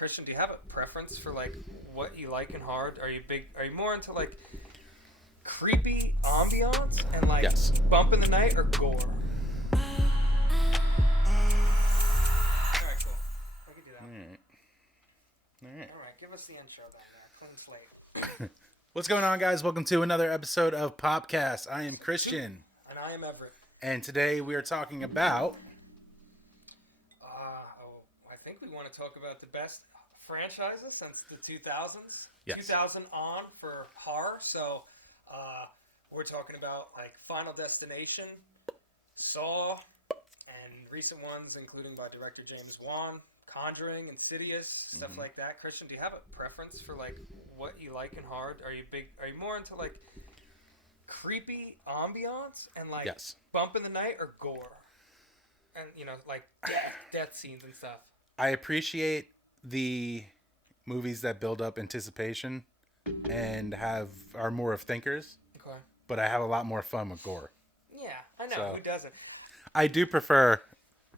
Christian, do you have a preference for like what you like in horror? Are you more into like creepy ambiance and like Yes. bump in the night or gore? Alright, cool. I can do that. Alright, give us the intro then. Clean slate. What's going on, guys? Welcome to another episode of Popcast. I am Christian. And I am Everett. And today we are talking about... I think we want to talk about the best franchises since the 2000s. Yes. 2000 on for horror. So we're talking about like Final Destination, Saw, and recent ones including by director James Wan, Conjuring, Insidious, stuff like that. Christian, do you have a preference for like what you like in horror? Are you more into like creepy ambiance and like bump in the night or gore? And like death scenes and stuff. I appreciate the movies that build up anticipation and are more of thinkers. Okay. But I have a lot more fun with gore. Yeah, I know. So, who doesn't? I do prefer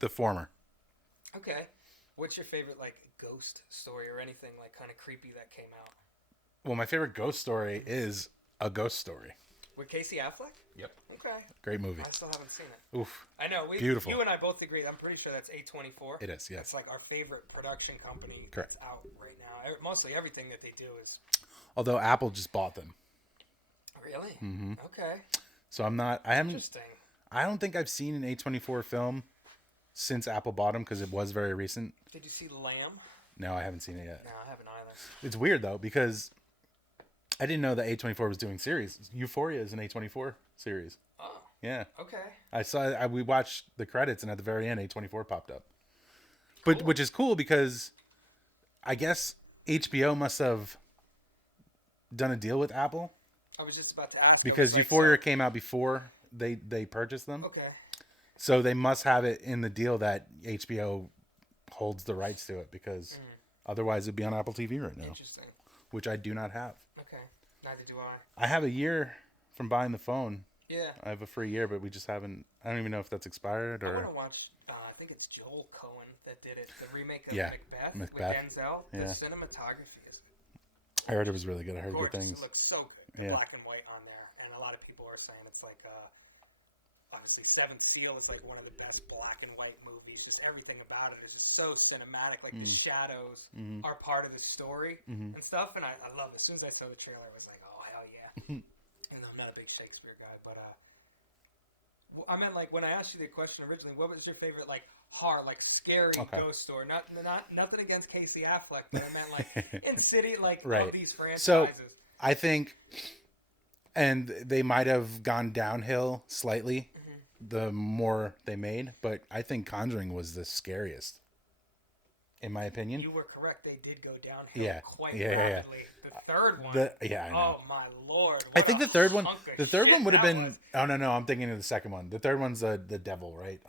the former. Okay. What's your favorite like ghost story or anything like kind of creepy that came out? Well, my favorite ghost story is A Ghost Story. With Casey Affleck? Yep. Okay. Great movie. I still haven't seen it. Oof. I know. Beautiful. You and I both agree. I'm pretty sure that's A24. It is, yes. It's like our favorite production company Correct. That's out right now. Mostly everything that they do is... Although Apple just bought them. Really? Mm-hmm. Okay. So I haven't... Interesting. I don't think I've seen an A24 film since Apple bought them because it was very recent. Did you see Lamb? No, I haven't seen it yet. No, I haven't either. It's weird, though, because I didn't know that A24 was doing series. Euphoria is an A24 series. Oh. Yeah. Okay. We watched the credits, and at the very end, A24 popped up. Cool. Which is cool because I guess HBO must have done a deal with Apple. I was just about to ask. Because Euphoria came out before they purchased them. Okay. So they must have it in the deal that HBO holds the rights to it because otherwise it'd be on Apple TV right now. Interesting. Which I do not have. Okay. Neither do I. I have a year from buying the phone. Yeah. I have a free year, but we just haven't... I don't even know if that's expired or... I want to watch... I think it's Joel Cohen that did it. The remake of Macbeth with Denzel. Yeah. The cinematography is... I heard it was really good. I heard gorgeous. good things. It looks so good. Yeah. Black and white on there. And a lot of people are saying it's like... obviously, Seventh Seal is like one of the best black and white movies. Just everything about it is just so cinematic. Like the shadows are part of the story and stuff. And I love it. As soon as I saw the trailer, I was like, oh, hell yeah. And I'm not a big Shakespeare guy, but I meant like when I asked you the question originally, what was your favorite like horror, like scary ghost story? Not nothing against Casey Affleck, but I meant like in city like of these franchises. So I think, and they might have gone downhill slightly the more they made, but I think Conjuring was the scariest. In my opinion, you were correct. They did go downhill quite rapidly. The third one, I know. Oh my lord! I think the third one would have been. Was. Oh no, I'm thinking of the second one. The third one's the devil, right?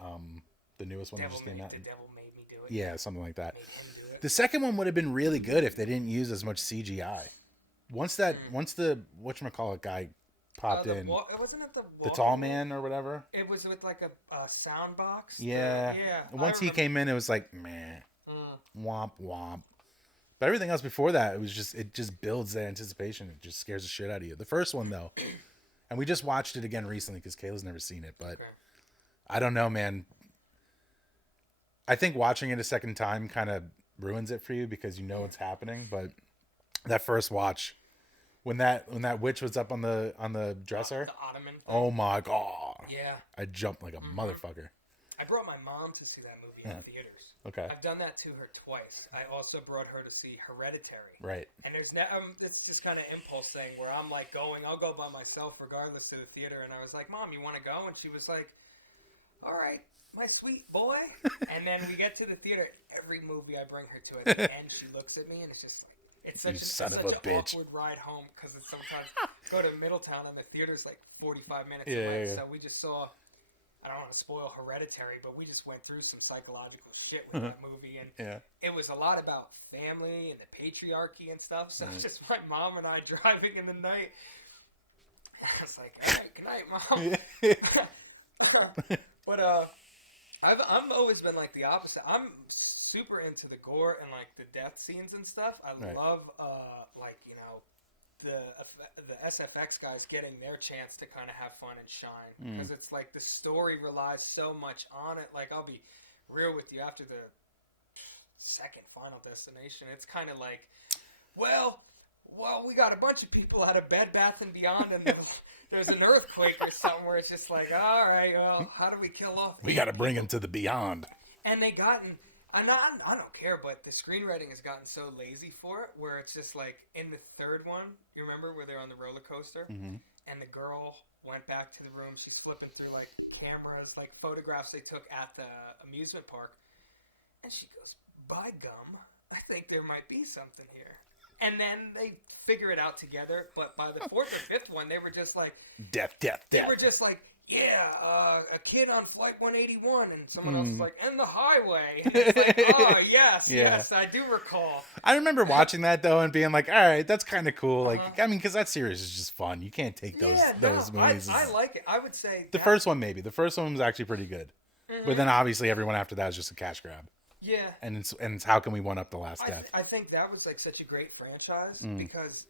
The newest one that just came out. The devil made me do it. Yeah, something like that. Made him do it. The second one would have been really good if they didn't use as much CGI. Once the whatchamacallit guy popped in, wasn't it the tall man or whatever? It was with like a sound box. Yeah. Once he came in, it was like meh. Womp womp. But everything else before that, it just builds that anticipation. It just scares the shit out of you. The first one though, and we just watched it again recently because Kayla's never seen it, but I don't know, man. I think watching it a second time kind of ruins it for you because you know what's happening. But that first watch, when that witch was up on the dresser, the ottoman. Oh my god! Yeah, I jumped like a motherfucker. I brought my mom to see that movie in theaters. Okay. I've done that to her twice. I also brought her to see Hereditary. Right. And there's it's just kind of impulse thing where I'm like I'll go by myself regardless to the theater. And I was like, Mom, you want to go? And she was like, all right, my sweet boy. And then we get to the theater. Every movie I bring her to at the end, she looks at me and it's just like, it's such an awkward ride home because it's sometimes go to Middletown and the theater's like 45 minutes away. Yeah. So we just saw... I don't want to spoil Hereditary, but we just went through some psychological shit with that movie, and it was a lot about family and the patriarchy and stuff. So it's just my mom and I driving in the night. And I was like, "All right, good night, Mom." But I'm always been like the opposite. I'm super into the gore and like the death scenes and stuff. I love like the SFX guys getting their chance to kind of have fun and shine because it's like the story relies so much on it. Like I'll be real with you, after the second Final Destination, it's kind of like, well, we got a bunch of people out of Bed Bath and Beyond, and there's an earthquake or something where it's just like, all right, well, how do we kill off? We got to bring them to the beyond. And they gotten, and I don't care, but the screenwriting has gotten so lazy for it, where it's just like in the third one, you remember where they're on the roller coaster, and the girl went back to the room. She's flipping through like cameras, like photographs they took at the amusement park, and she goes, "By gum, I think there might be something here." And then they figure it out together. But by the fourth or fifth one, they were just like... Death. They were just like, yeah, a kid on Flight 181. And someone else was like, and the highway. And it's like, oh, yes, I do recall. I remember watching that, though, and being like, all right, that's kind of cool. Like, I mean, because that series is just fun. You can't take those movies. I like it. I would say... The first one, maybe. The first one was actually pretty good. But then, obviously, everyone after that was just a cash grab. Yeah. And it's how can we one up the last death? I think that was like such a great franchise because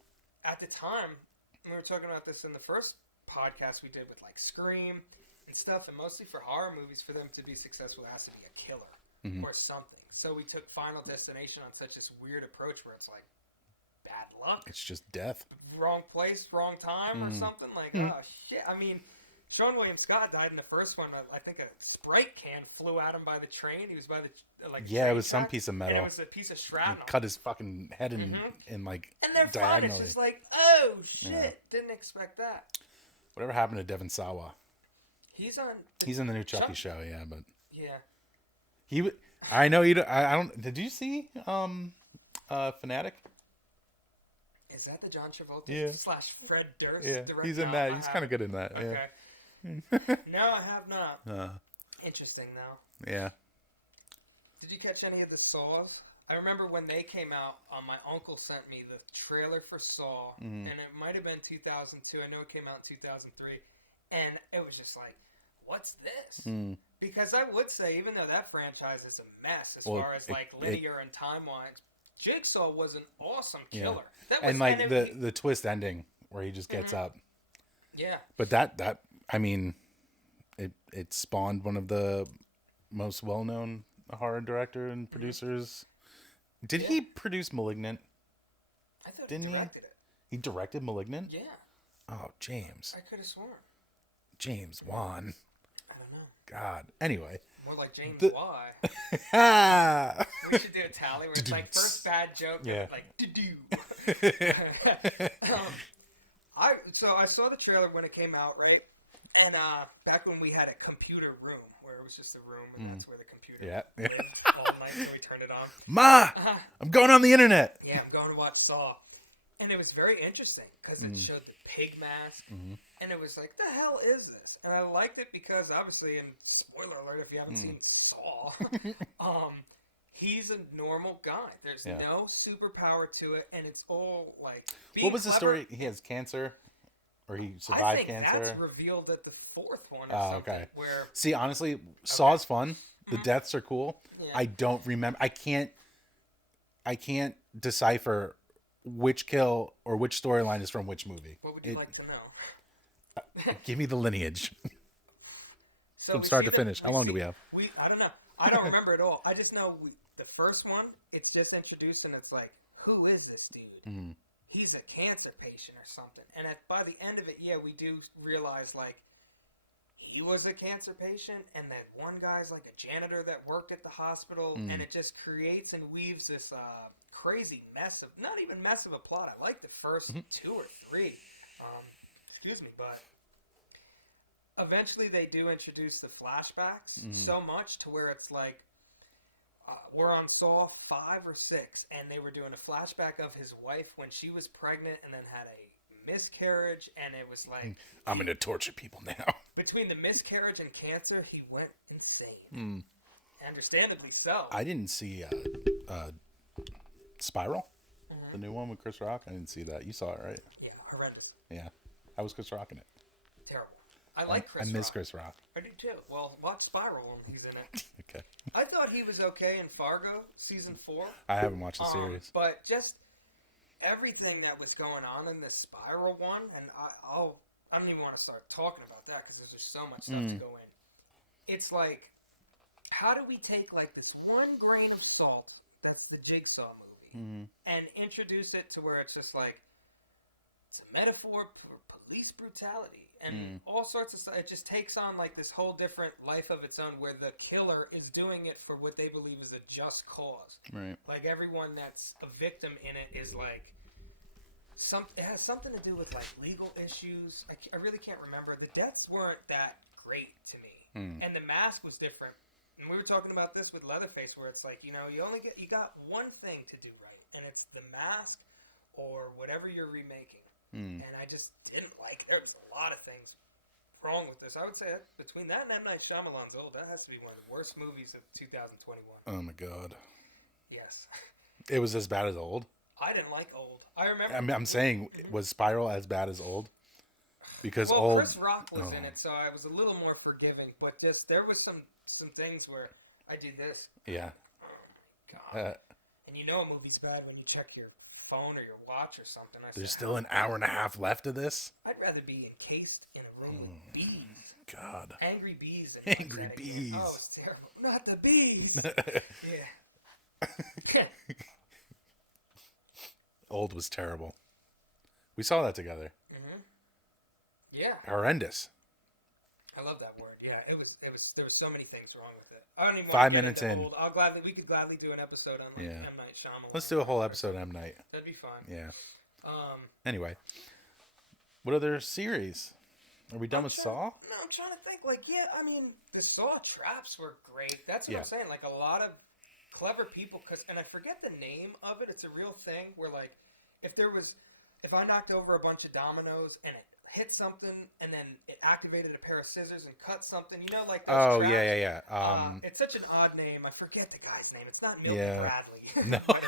at the time, we were talking about this in the first podcast we did with like Scream and stuff, and mostly for horror movies, for them to be successful, it has to be a killer or something. So we took Final Destination on such this weird approach where it's like bad luck. It's just death. Wrong place, wrong time or something. Like, oh shit. I mean... Sean William Scott died in the first one. I think a Sprite can flew at him by the train. He was by the it was some piece of metal. And it was a piece of shrapnel. Cut his fucking head in like and they're diagonally. fine. It's just like, oh shit, didn't expect that. Whatever happened to Devon Sawa? He's in the new Chucky show, but yeah. I know you. I don't. Did you see Fanatic? Is that the John Travolta / Fred Durst? Yeah, he's in that. He's kind of good in that. Okay. Yeah. No, I have not. Interesting, though. Yeah. Did you catch any of the Saws? I remember when they came out, my uncle sent me the trailer for Saw, and it might have been 2002. I know it came out in 2003, and it was just like, what's this? Because I would say, even though that franchise is a mess as far as like linear and time-wise, Jigsaw was an awesome killer. Yeah. And like the twist ending where he just gets up. Yeah. But that I mean, it spawned one of the most well-known horror director and producers. Did he produce Malignant? I thought he directed it. He directed Malignant? Yeah. Oh, James. I could have sworn. James Wan. I don't know. God. Anyway. More like James Y. We should do a tally where it's like first bad joke, like do. I saw the trailer when it came out, right? And back when we had a computer room, where it was just a room, and that's where the computer lived all night until we turned it on. Ma, I'm going on the internet. Yeah, I'm going to watch Saw. And it was very interesting because it showed the pig mask, and it was like, the hell is this? And I liked it because, obviously, and spoiler alert if you haven't seen Saw, he's a normal guy. There's no superpower to it, and it's all like... What was the story? He has cancer? Or he survived cancer? I think that's revealed at the fourth one or something. Okay. Where... See, honestly, Saw's fun. The deaths are cool. Yeah. I don't remember... I can't decipher which kill or which storyline is from which movie. What would you like to know? Give me the lineage. So from start to finish. How long do we have? I don't know. I don't remember at all. I just know the first one, it's just introduced and it's like, who is this dude? He's a cancer patient or something. And by the end of it, we do realize, like, he was a cancer patient, and then one guy's like a janitor that worked at the hospital, and it just creates and weaves this crazy mess of, not even mess of a plot. I like the first 2 or 3. But eventually they do introduce the flashbacks so much to where it's like, we're on Saw 5 or 6, and they were doing a flashback of his wife when she was pregnant and then had a miscarriage, and it was like... I'm going to torture people now. Between the miscarriage and cancer, he went insane. Understandably so. I didn't see Spiral, the new one with Chris Rock. I didn't see that. You saw it, right? Yeah, horrendous. Yeah. How was Chris Rock in it? Terrible. I like Chris I miss Rock. Chris Rock. I do too. Well, watch Spiral when he's in it. Okay. I thought he was okay in Fargo season 4. I haven't watched the series. But just everything that was going on in this Spiral one, and I don't even want to start talking about that because there's just so much stuff to go in. It's like, how do we take like this one grain of salt that's the Jigsaw movie and introduce it to where it's just like, it's a metaphor for police brutality and all sorts of stuff. It just takes on like this whole different life of its own where the killer is doing it for what they believe is a just cause. Right. Like everyone that's a victim in it is like, it has something to do with like legal issues. I really can't remember. The deaths weren't that great to me. And the mask was different. And we were talking about this with Leatherface where it's like, you got one thing to do right. And it's the mask or whatever you're remaking. And I just didn't like. There's a lot of things wrong with this. I would say that between that and M. Night Shyamalan's Old, that has to be one of the worst movies of 2021. Oh my god. Yes. It was as bad as Old? I didn't like Old. I remember. I'm saying, was Spiral as bad as Old? Because Old. Chris Rock was in it, so I was a little more forgiving. But just there was some things where I do this. Yeah. Oh my god. And you know a movie's bad when you check your phone or your watch or something. There's still an hour and a half left of this? I'd rather be encased in a room with bees. God. Angry bees. Angry bees. Oh, it's terrible. Not the bees. Yeah. Old was terrible. We saw that together. Yeah. Horrendous. I love that word. Yeah, it was. There were so many things wrong with it. I don't even. 5 minutes in. Old. We could gladly do an episode on M. Night Shyamalan. Let's do a whole episode on M. Night. That'd be fun. Yeah. Anyway, what other series? Are we done with Saw? No, I'm trying to think. Like, yeah, I mean, the Saw traps were great. That's what I'm saying. Like, a lot of clever people, and I forget the name of it. It's a real thing where, like, if I knocked over a bunch of dominoes and it hit something and then it activated a pair of scissors and cut something, like those traps. Yeah. It's such an odd name. I forget the guy's name. It's not Milton Bradley. No. But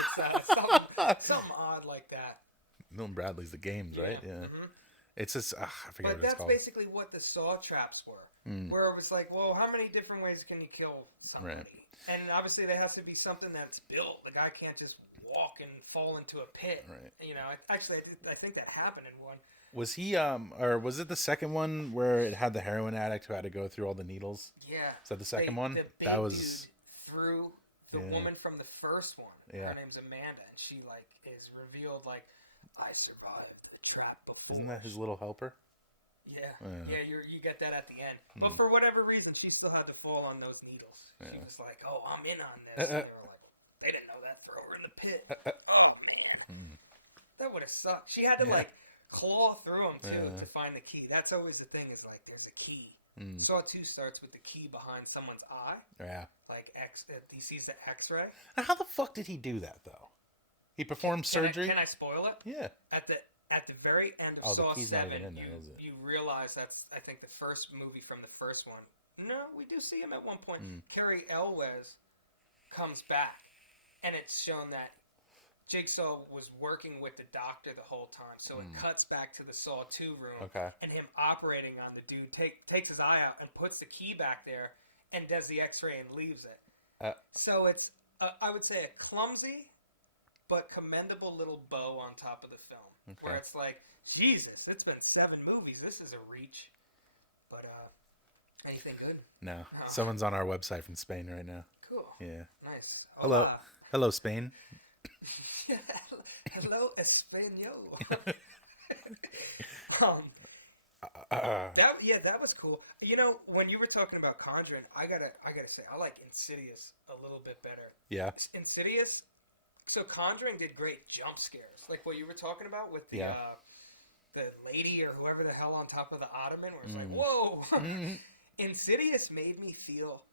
it's something odd like that. Milton Bradley's the games, right? Yeah. It's just, I forget what it's called. But that's basically what the Saw traps were. Where it was like, well, how many different ways can you kill somebody? Right. And obviously there has to be something that's built. The guy can't just walk and fall into a pit. Right. Actually, I think that happened in one. Was he, or was it the second one where it had the heroin addict who had to go through all the needles? Yeah. Is that the second one? The big that was dude threw the woman from the first one. Yeah. Her name's Amanda, and she is revealed I survived the trap before. Isn't that his little helper? Yeah. Yeah, you get that at the end. But for whatever reason, she still had to fall on those needles. She was like, "Oh, I'm in on this." And they were like, "They didn't know that. Throw her in the pit." Oh man, that would have sucked. She had to claw through them too to find the key. That's always the thing. Is there's a key. Saw 2 starts with the key behind someone's eye. Yeah. He sees the X-ray. How the fuck did he do that though? He performed surgery. Can I spoil it? Yeah. At the very end of Saw 7, you realize that's, I think, the first movie from the first one. No, we do see him at one point. Carrie Elwes comes back, and it's shown that Jigsaw was working with the doctor the whole time. So it cuts back to the Saw 2 room, and him operating on the dude, takes his eye out and puts the key back there and does the X-ray and leaves it. So it's, I would say, a clumsy but commendable little bow on top of the film, where it's like, Jesus, it's been 7 movies. This is a reach. But anything good? No. Someone's on our website from Spain right now. Cool. Yeah. Nice. Hello, Spain. Hello, Espanol. That was cool. When you were talking about Conjuring, I gotta say, I like Insidious a little bit better. Yeah. Insidious. So Conjuring did great jump scares, like what you were talking about with the lady or whoever the hell on top of the ottoman, where it's like, whoa. Insidious made me feel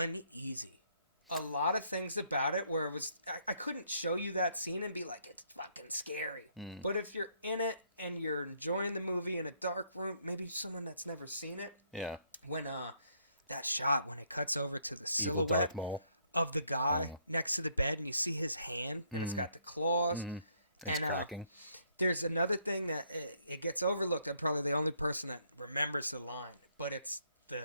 uneasy. A lot of things about it where it was, I couldn't show you that scene and be like, it's fucking scary. But if you're in it and you're enjoying the movie in a dark room, maybe someone that's never seen it. Yeah. When that shot when it cuts over to the evil Darth Maul of the guy next to the bed, and you see his hand, and it's got the claws. It's cracking. there's another thing that it gets overlooked. I'm probably the only person that remembers the line, but it's the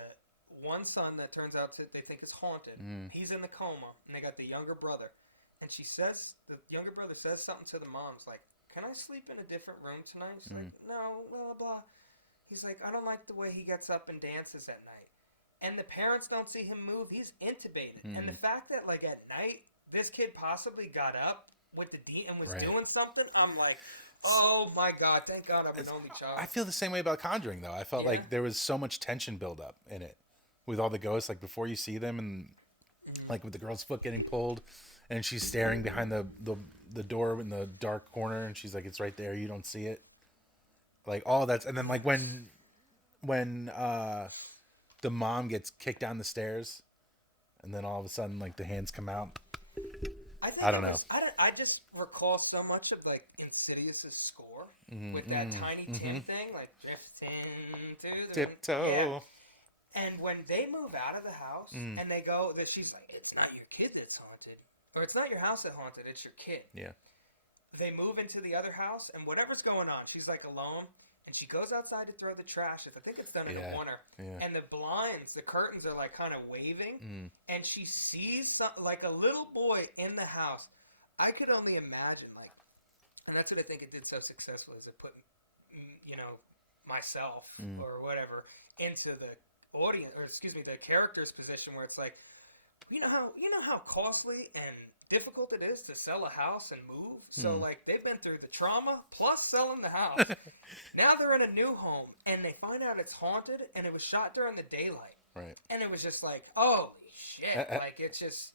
one son that turns out they think is haunted. He's in the coma, and they got the younger brother. And the younger brother says something to the mom's like, "Can I sleep in a different room tonight?" She's like, "No, blah, blah." He's like, "I don't like the way he gets up and dances at night." And the parents don't see him move. He's intubated. And the fact that, like, at night, this kid possibly got up with the and was doing something, I'm like, oh my God, thank God I'm an only child. I feel the same way about Conjuring, though. I felt like there was so much tension build up in it with all the ghosts, like before you see them, and like with the girl's foot getting pulled, and she's staring behind the door in the dark corner, and she's like, it's right there, you don't see it. Like all that's, and then like when the mom gets kicked down the stairs, and then all of a sudden like the hands come out. I don't know. I just recall so much of like Insidious's score with that Tiny Tim thing, like drifting to the tiptoe. Yeah. And when they move out of the house and they go, that she's like, it's not your kid that's haunted, or it's not your house that's haunted, it's your kid. Yeah. They move into the other house, and whatever's going on, she's like alone, and she goes outside to throw the trash. I think it's done in a winter. Yeah. And the blinds, the curtains are like kind of waving, and she sees something like a little boy in the house. I could only imagine, like, and that's what I think it did so successful, is it put, myself or whatever into the audience, or excuse me, the character's position, where it's like, you know how costly and difficult it is to sell a house and move. So like they've been through the trauma plus selling the house. Now they're in a new home and they find out it's haunted and it was shot during the daylight. Right. And it was just like, holy shit! Like it's just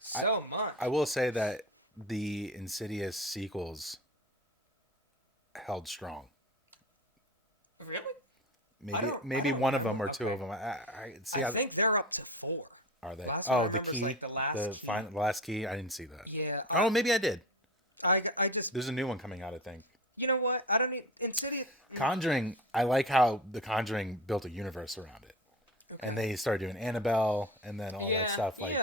so much. I will say that the Insidious sequels held strong. Really? Maybe one of them or two of them. I think they're up to 4. Are they? The key, like the last key. I didn't see that. Yeah. Oh, maybe I did. I just. There's a new one coming out, I think. You know what? I don't need Insidious. Conjuring. I like how the Conjuring built a universe around it, and they started doing Annabelle, and then all that stuff. Like,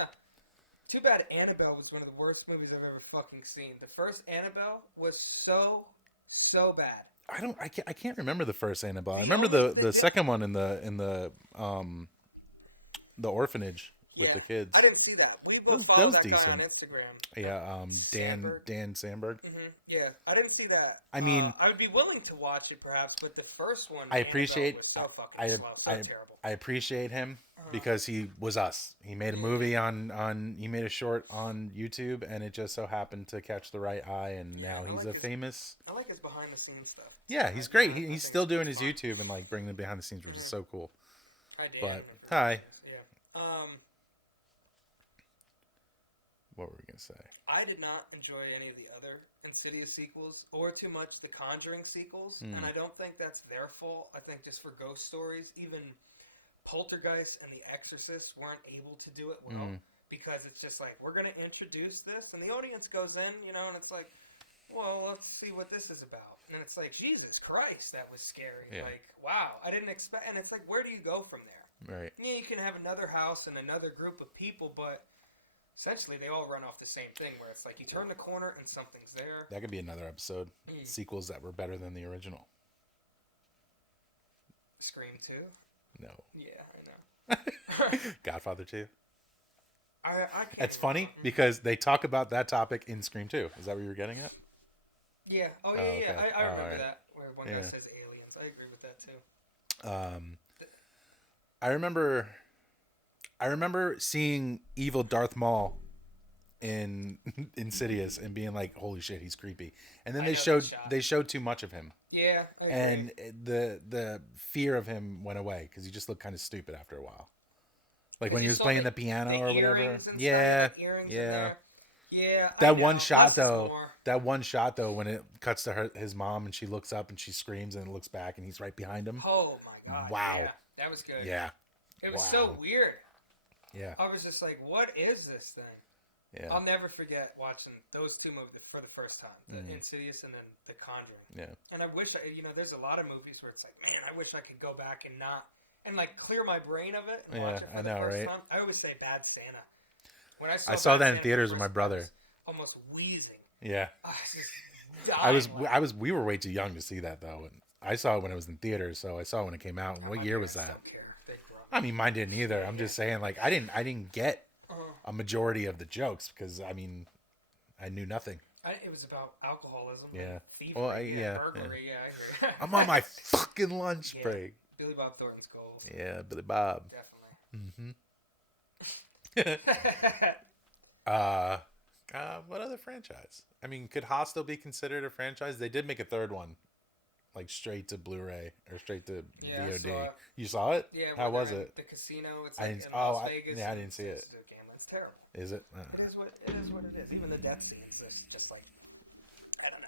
too bad Annabelle was one of the worst movies I've ever fucking seen. The first Annabelle was so bad. I can't remember the first Annabelle. I remember the second one in the orphanage with the kids. I didn't see that. We both followed that guy on Instagram. Yeah, Dan Sandberg. Yeah, I didn't see that. I mean, I would be willing to watch it perhaps, but the first one, I appreciate. was so fucking slow, so terrible. I appreciate him because he was us. He made a movie he made a short on YouTube, and it just so happened to catch the right eye, and now he's famous. I like his behind the scenes stuff. Yeah, he's great. He's still doing his YouTube and like bringing the behind the scenes, which is so cool. Hi, Dan. But hi. Yeah. What were we gonna say? I did not enjoy any of the other Insidious sequels, or too much the Conjuring sequels, and I don't think that's their fault. I think just for ghost stories, even Poltergeist and The Exorcist weren't able to do it well, because it's just like, we're going to introduce this, and the audience goes in, and it's like, well, let's see what this is about. And it's like, Jesus Christ, that was scary. Yeah. Like, wow, I didn't expect, and it's like, where do you go from there? Right. Yeah, you can have another house and another group of people, but essentially they all run off the same thing, where it's like, you turn the corner and something's there. That could be another episode. Sequels that were better than the original. Scream 2? No. Yeah, I know. Godfather 2? I can't. It's funny because they talk about that topic in Scream 2. Is that what you were getting at? Yeah. Oh, yeah, okay. I remember that, where one guy says aliens. I agree with that, too. I remember seeing evil Darth Maul in Insidious and being like, holy shit, he's creepy. And then they showed too much of him. Yeah, I agree. And the fear of him went away because he just looked kind of stupid after a while. Like when he was playing the piano or whatever. Yeah. Yeah. Yeah. That one shot though, when it cuts to his mom and she looks up and she screams and it looks back and he's right behind him. Oh my God. Wow. Yeah, that was good. Yeah. It was so weird. Yeah. I was just like, what is this thing? Yeah. I'll never forget watching those two movies for the first time, the Insidious and then The Conjuring. Yeah. And I wish, there's a lot of movies where it's like, man, I wish I could go back and like clear my brain of it and watch it for the first time. I always say Bad Santa. When I saw that in theaters with my brother. Almost wheezing. Yeah. It's just We were way too young to see that though. And I saw it when it was in theaters, so I saw it when it came out. What year was that? I mean, mine didn't either. I'm just saying, like, I didn't get a majority of the jokes because I mean, I knew nothing. It was about alcoholism. Yeah. Thievery, burglary. Yeah, I agree. I'm on my fucking lunch break. Billy Bob Thornton's gold. Yeah, Billy Bob. Definitely. What other franchise? I mean, could Hostel be considered a franchise? They did make a third one, like straight to Blu-ray or straight to VOD. You saw it? Yeah. How was it? The casino. It's in Las Vegas. I didn't see it. It's terrible. Is it? It is what it is. Even the death scenes, is just like, I don't know.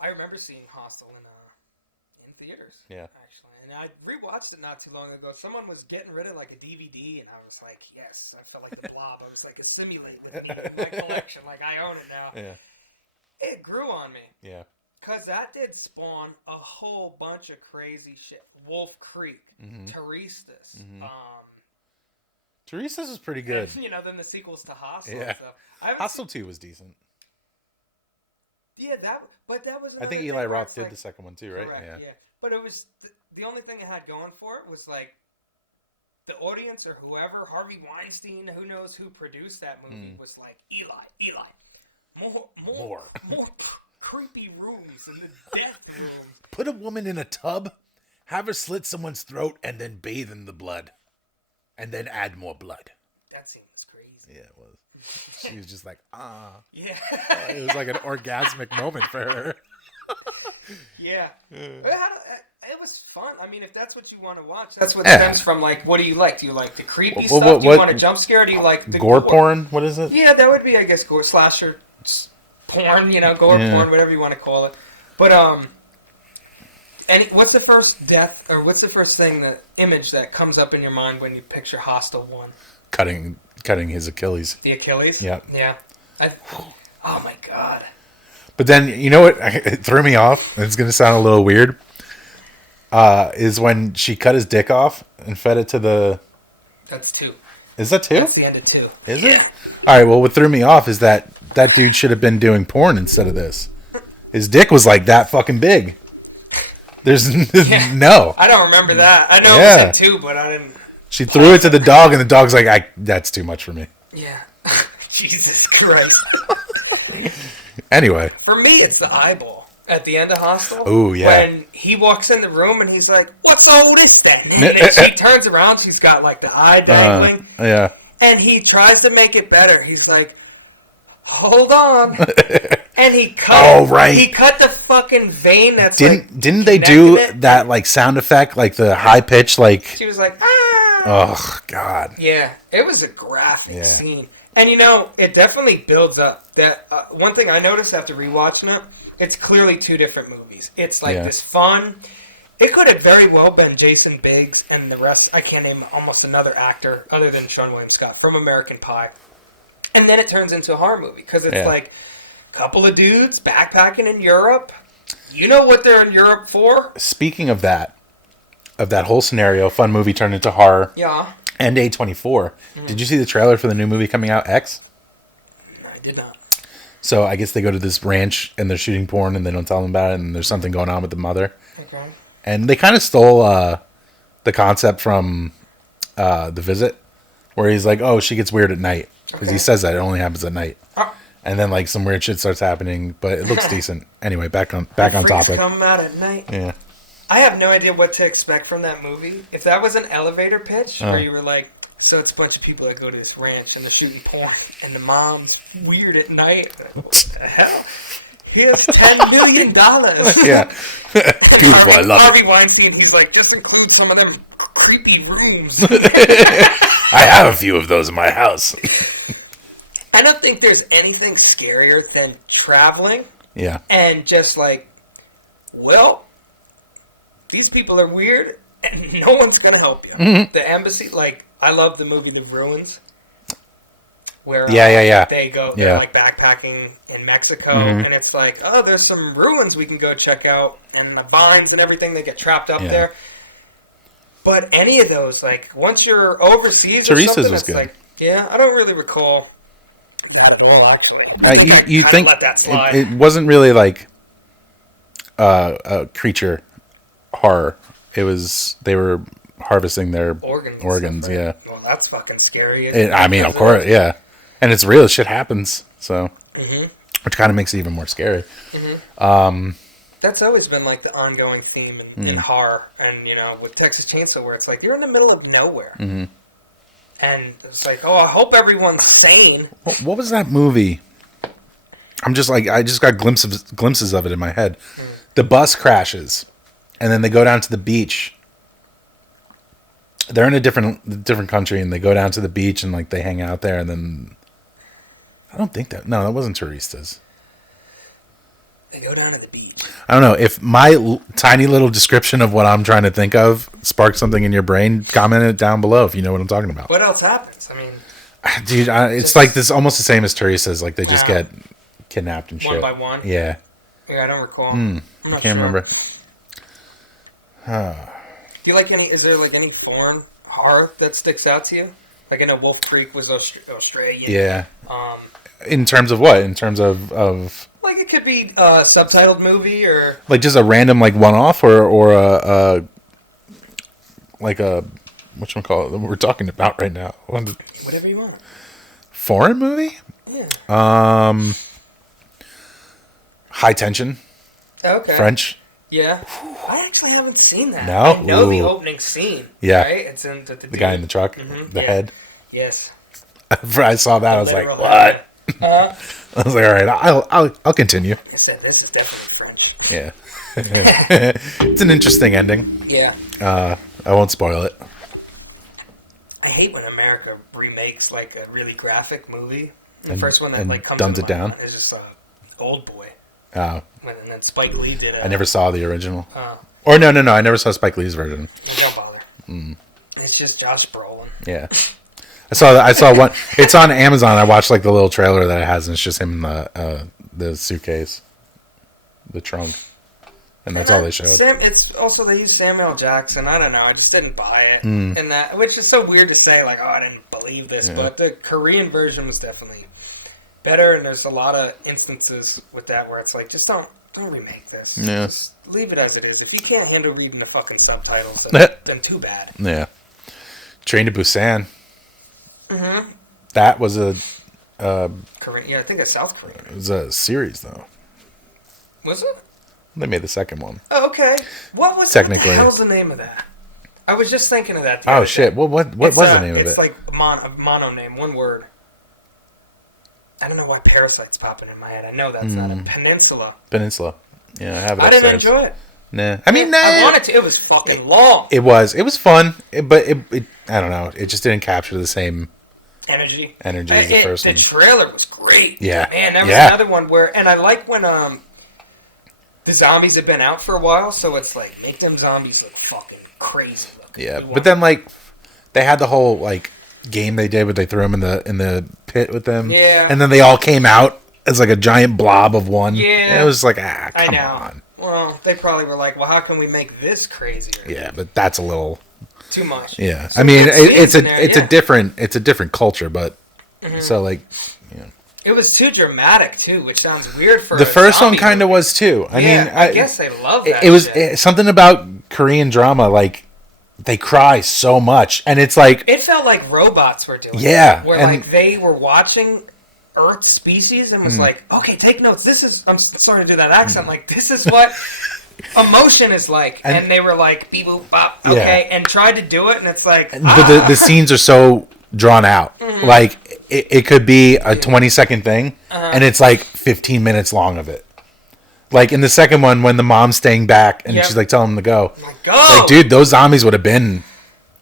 I remember seeing Hostel in theaters. Yeah. Actually, and I rewatched it not too long ago. Someone was getting rid of like a DVD, and I was like, yes, I felt like the Blob. I was like assimilate with me in my collection. Like I own it now. Yeah. It grew on me. Yeah. Cause that did spawn a whole bunch of crazy shit. Wolf Creek, Terestas. Terestas is pretty good. And, then the sequels to Hostel. Yeah. Hostel 2 was decent. Yeah, that was. I think Eli Roth did the second one too, right? Correct, yeah. But it was the only thing it had going for it was like the audience or whoever, Harvey Weinstein, who knows who produced that movie, was like Eli, more creepy rooms in the death room. Put a woman in a tub, have her slit someone's throat, and then bathe in the blood, and then add more blood. That scene was crazy. Yeah, it was. She was just like, Yeah. It was like an orgasmic moment for her. Yeah. It was fun. I mean, if that's what you want to watch, that's what stems from, like, what do you like? Do you like the creepy stuff? Do you want a jump scare? Or do you like the gore porn? What is it? Yeah, that would be, I guess, gore slasher porn, gore porn, whatever you want to call it. But, what's the first death, or what's the first thing, the image that comes up in your mind when you picture Hostel 1? Cutting his Achilles. The Achilles? Yeah. Yeah. Oh, my God. But then, you know what? It threw me off. It's going to sound a little weird. Is when she cut his dick off and fed it to the... That's 2. Is that 2? That's the end of 2. Is it? All right, well, what threw me off is that dude should have been doing porn instead of this. His dick was like that fucking big. There's no. I don't remember that. I know it was in 2, but I didn't... She threw it to the dog, and the dog's like, that's too much for me. Yeah. Jesus Christ. Anyway. For me, it's the eyeball at the end of Hostel. Oh, yeah. When he walks in the room, and he's like, what's all this then? And then she turns around, she's got, like, the eye dangling. Yeah. And he tries to make it better. He's like, hold on. And he cut the fucking vein that's Didn't they do that, like, sound effect, like the high pitch, like... She was like, Oh, God. Yeah, it was a graphic scene. And, it definitely builds up. That one thing I noticed after rewatching it, it's clearly 2 different movies. It's like this fun... It could have very well been Jason Biggs and the rest. I can't name almost another actor other than Sean William Scott from American Pie. And then it turns into a horror movie because it's like a couple of dudes backpacking in Europe. You know what they're in Europe for? Speaking of that whole scenario, fun movie turned into horror. Yeah. And A24. Did you see the trailer for the new movie coming out, X? No, I did not. So I guess they go to this ranch and they're shooting porn and they don't tell them about it and there's something going on with the mother. Okay. And they kind of stole the concept from The Visit, where he's like, oh, she gets weird at night. Because he says that it only happens at night. And then like some weird shit starts happening, but it looks decent. Anyway, back on topic. Come out at night. Yeah. I have no idea what to expect from that movie. If that was an elevator pitch where you were like, so it's a bunch of people that go to this ranch and they're shooting porn and the mom's weird at night. What the hell? Here's $10 million. Yeah. Beautiful, I love Harvey Weinstein, he's like, just include some of them creepy rooms. I have a few of those in my house. I don't think there's anything scarier than traveling. Yeah. And just like, well, these people are weird and no one's going to help you. Mm-hmm. The embassy, like, I love the movie The Ruins. Where they go, they're like backpacking in Mexico, and it's like, oh, there's some ruins we can go check out, and the vines and everything, they get trapped up there. But any of those, like, once you're overseas or something, it's like, I don't really recall. Not at all, actually. You think let that slide. It wasn't really like a creature horror. It was they were harvesting their organs. Stuff, right? Yeah. Well, that's fucking scary. I mean, of course, yeah. And it's real. Shit happens. So, which kind of makes it even more scary. That's always been like the ongoing theme in horror, and with Texas Chainsaw, where it's like you're in the middle of nowhere, and it's like, oh, I hope everyone's sane. What was that movie? I just got glimpses of it in my head. The bus crashes, and then they go down to the beach. They're in a different country, and they go down to the beach and like they hang out there, and then I don't think that wasn't Turistas. They go down to the beach. I don't know if my tiny little description of what I'm trying to think of sparked something in your brain. Comment it down below if you know what I'm talking about. What else happens? I mean, dude, it's like this almost the same as Turistas. Like they just get kidnapped and shit one by one. Yeah. Yeah, I don't recall. I can't remember. Do you like any? Is there like any foreign horror that sticks out to you? Like I know Wolf Creek was Australian. Yeah. In terms of what? In terms of like it could be a subtitled movie or like just a random like one-off or a like a whatchamacallit that we're talking about right now. Whatever you want. Foreign movie? Yeah. High Tension. Okay. French. Yeah. I actually haven't seen that. No? I know the opening scene. Yeah. Right? It's in the guy in the truck. The head. Yes. I saw that. I was like, what? I was like, all right, I'll continue. I said, this is definitely French. Yeah. It's an interesting ending. Yeah. I won't spoil it. I hate when America remakes like a really graphic movie. The first one that like comes dumbs to it down. mind is just Old Boy. Oh. And then Spike Lee did it. I never saw the original. Or no, I never saw Spike Lee's version. Don't bother. It's just Josh Brolin. Yeah. I saw one. It's on Amazon. I watched like the little trailer that it has, and it's just him in the suitcase, the trunk, and that's all they showed. It's also they use Samuel Jackson. I don't know. I just didn't buy it, and that which is so weird to say. Like, oh, I didn't believe this, but the Korean version was definitely better. And there's a lot of instances with that where it's like, just don't remake this. Yeah. Just leave it as it is. If you can't handle reading the fucking subtitles, then too bad. Yeah. Train to Busan. Mm-hmm. That was a Korean. Yeah, I think it's South Korean. It was a series though. Was it? They made the second one. Oh, okay. What was technically? What the hell's the name of that? I was just thinking of that. Oh shit! Well, what was the name of it? It's like a mono name, one word. I don't know why Parasite's popping in my head. I know that's not a Peninsula. Peninsula. Yeah, I have it. I upstairs. didn't enjoy it. Nah. I mean, I wanted to. It was fucking long. It was fun, but it I don't know. It just didn't capture the same energy as the first one. The trailer was great. Yeah. Man, that was another one where, and I like when the zombies have been out for a while, so it's like make them zombies look fucking crazy looking. Yeah, but then like they had the whole like game they did where they threw them in the pit with them. Yeah. And then they all came out as like a giant blob of one. Yeah. And it was like, come on. Well, they probably were like, well, how can we make this crazier? Yeah, but that's a little too much. Yeah. So I mean, it's a different culture, but so like, you know. It was too dramatic too, which sounds weird for the first one kind of was too. I mean, I guess they love that. It was something about Korean drama, like they cry so much, and it's like it felt like robots were doing. Yeah, where like they were watching Earth species and was like, okay, take notes. This is I'm starting to do that accent. Like this is what emotion is like, and they were like, beep boop bop, okay, and tried to do it, and it's like, but the scenes are so drawn out, like. It could be a 20-second thing, and it's like 15 minutes long of it. Like in the second one, when the mom's staying back and she's like telling him to go. Oh my God. Like, dude, those zombies would have been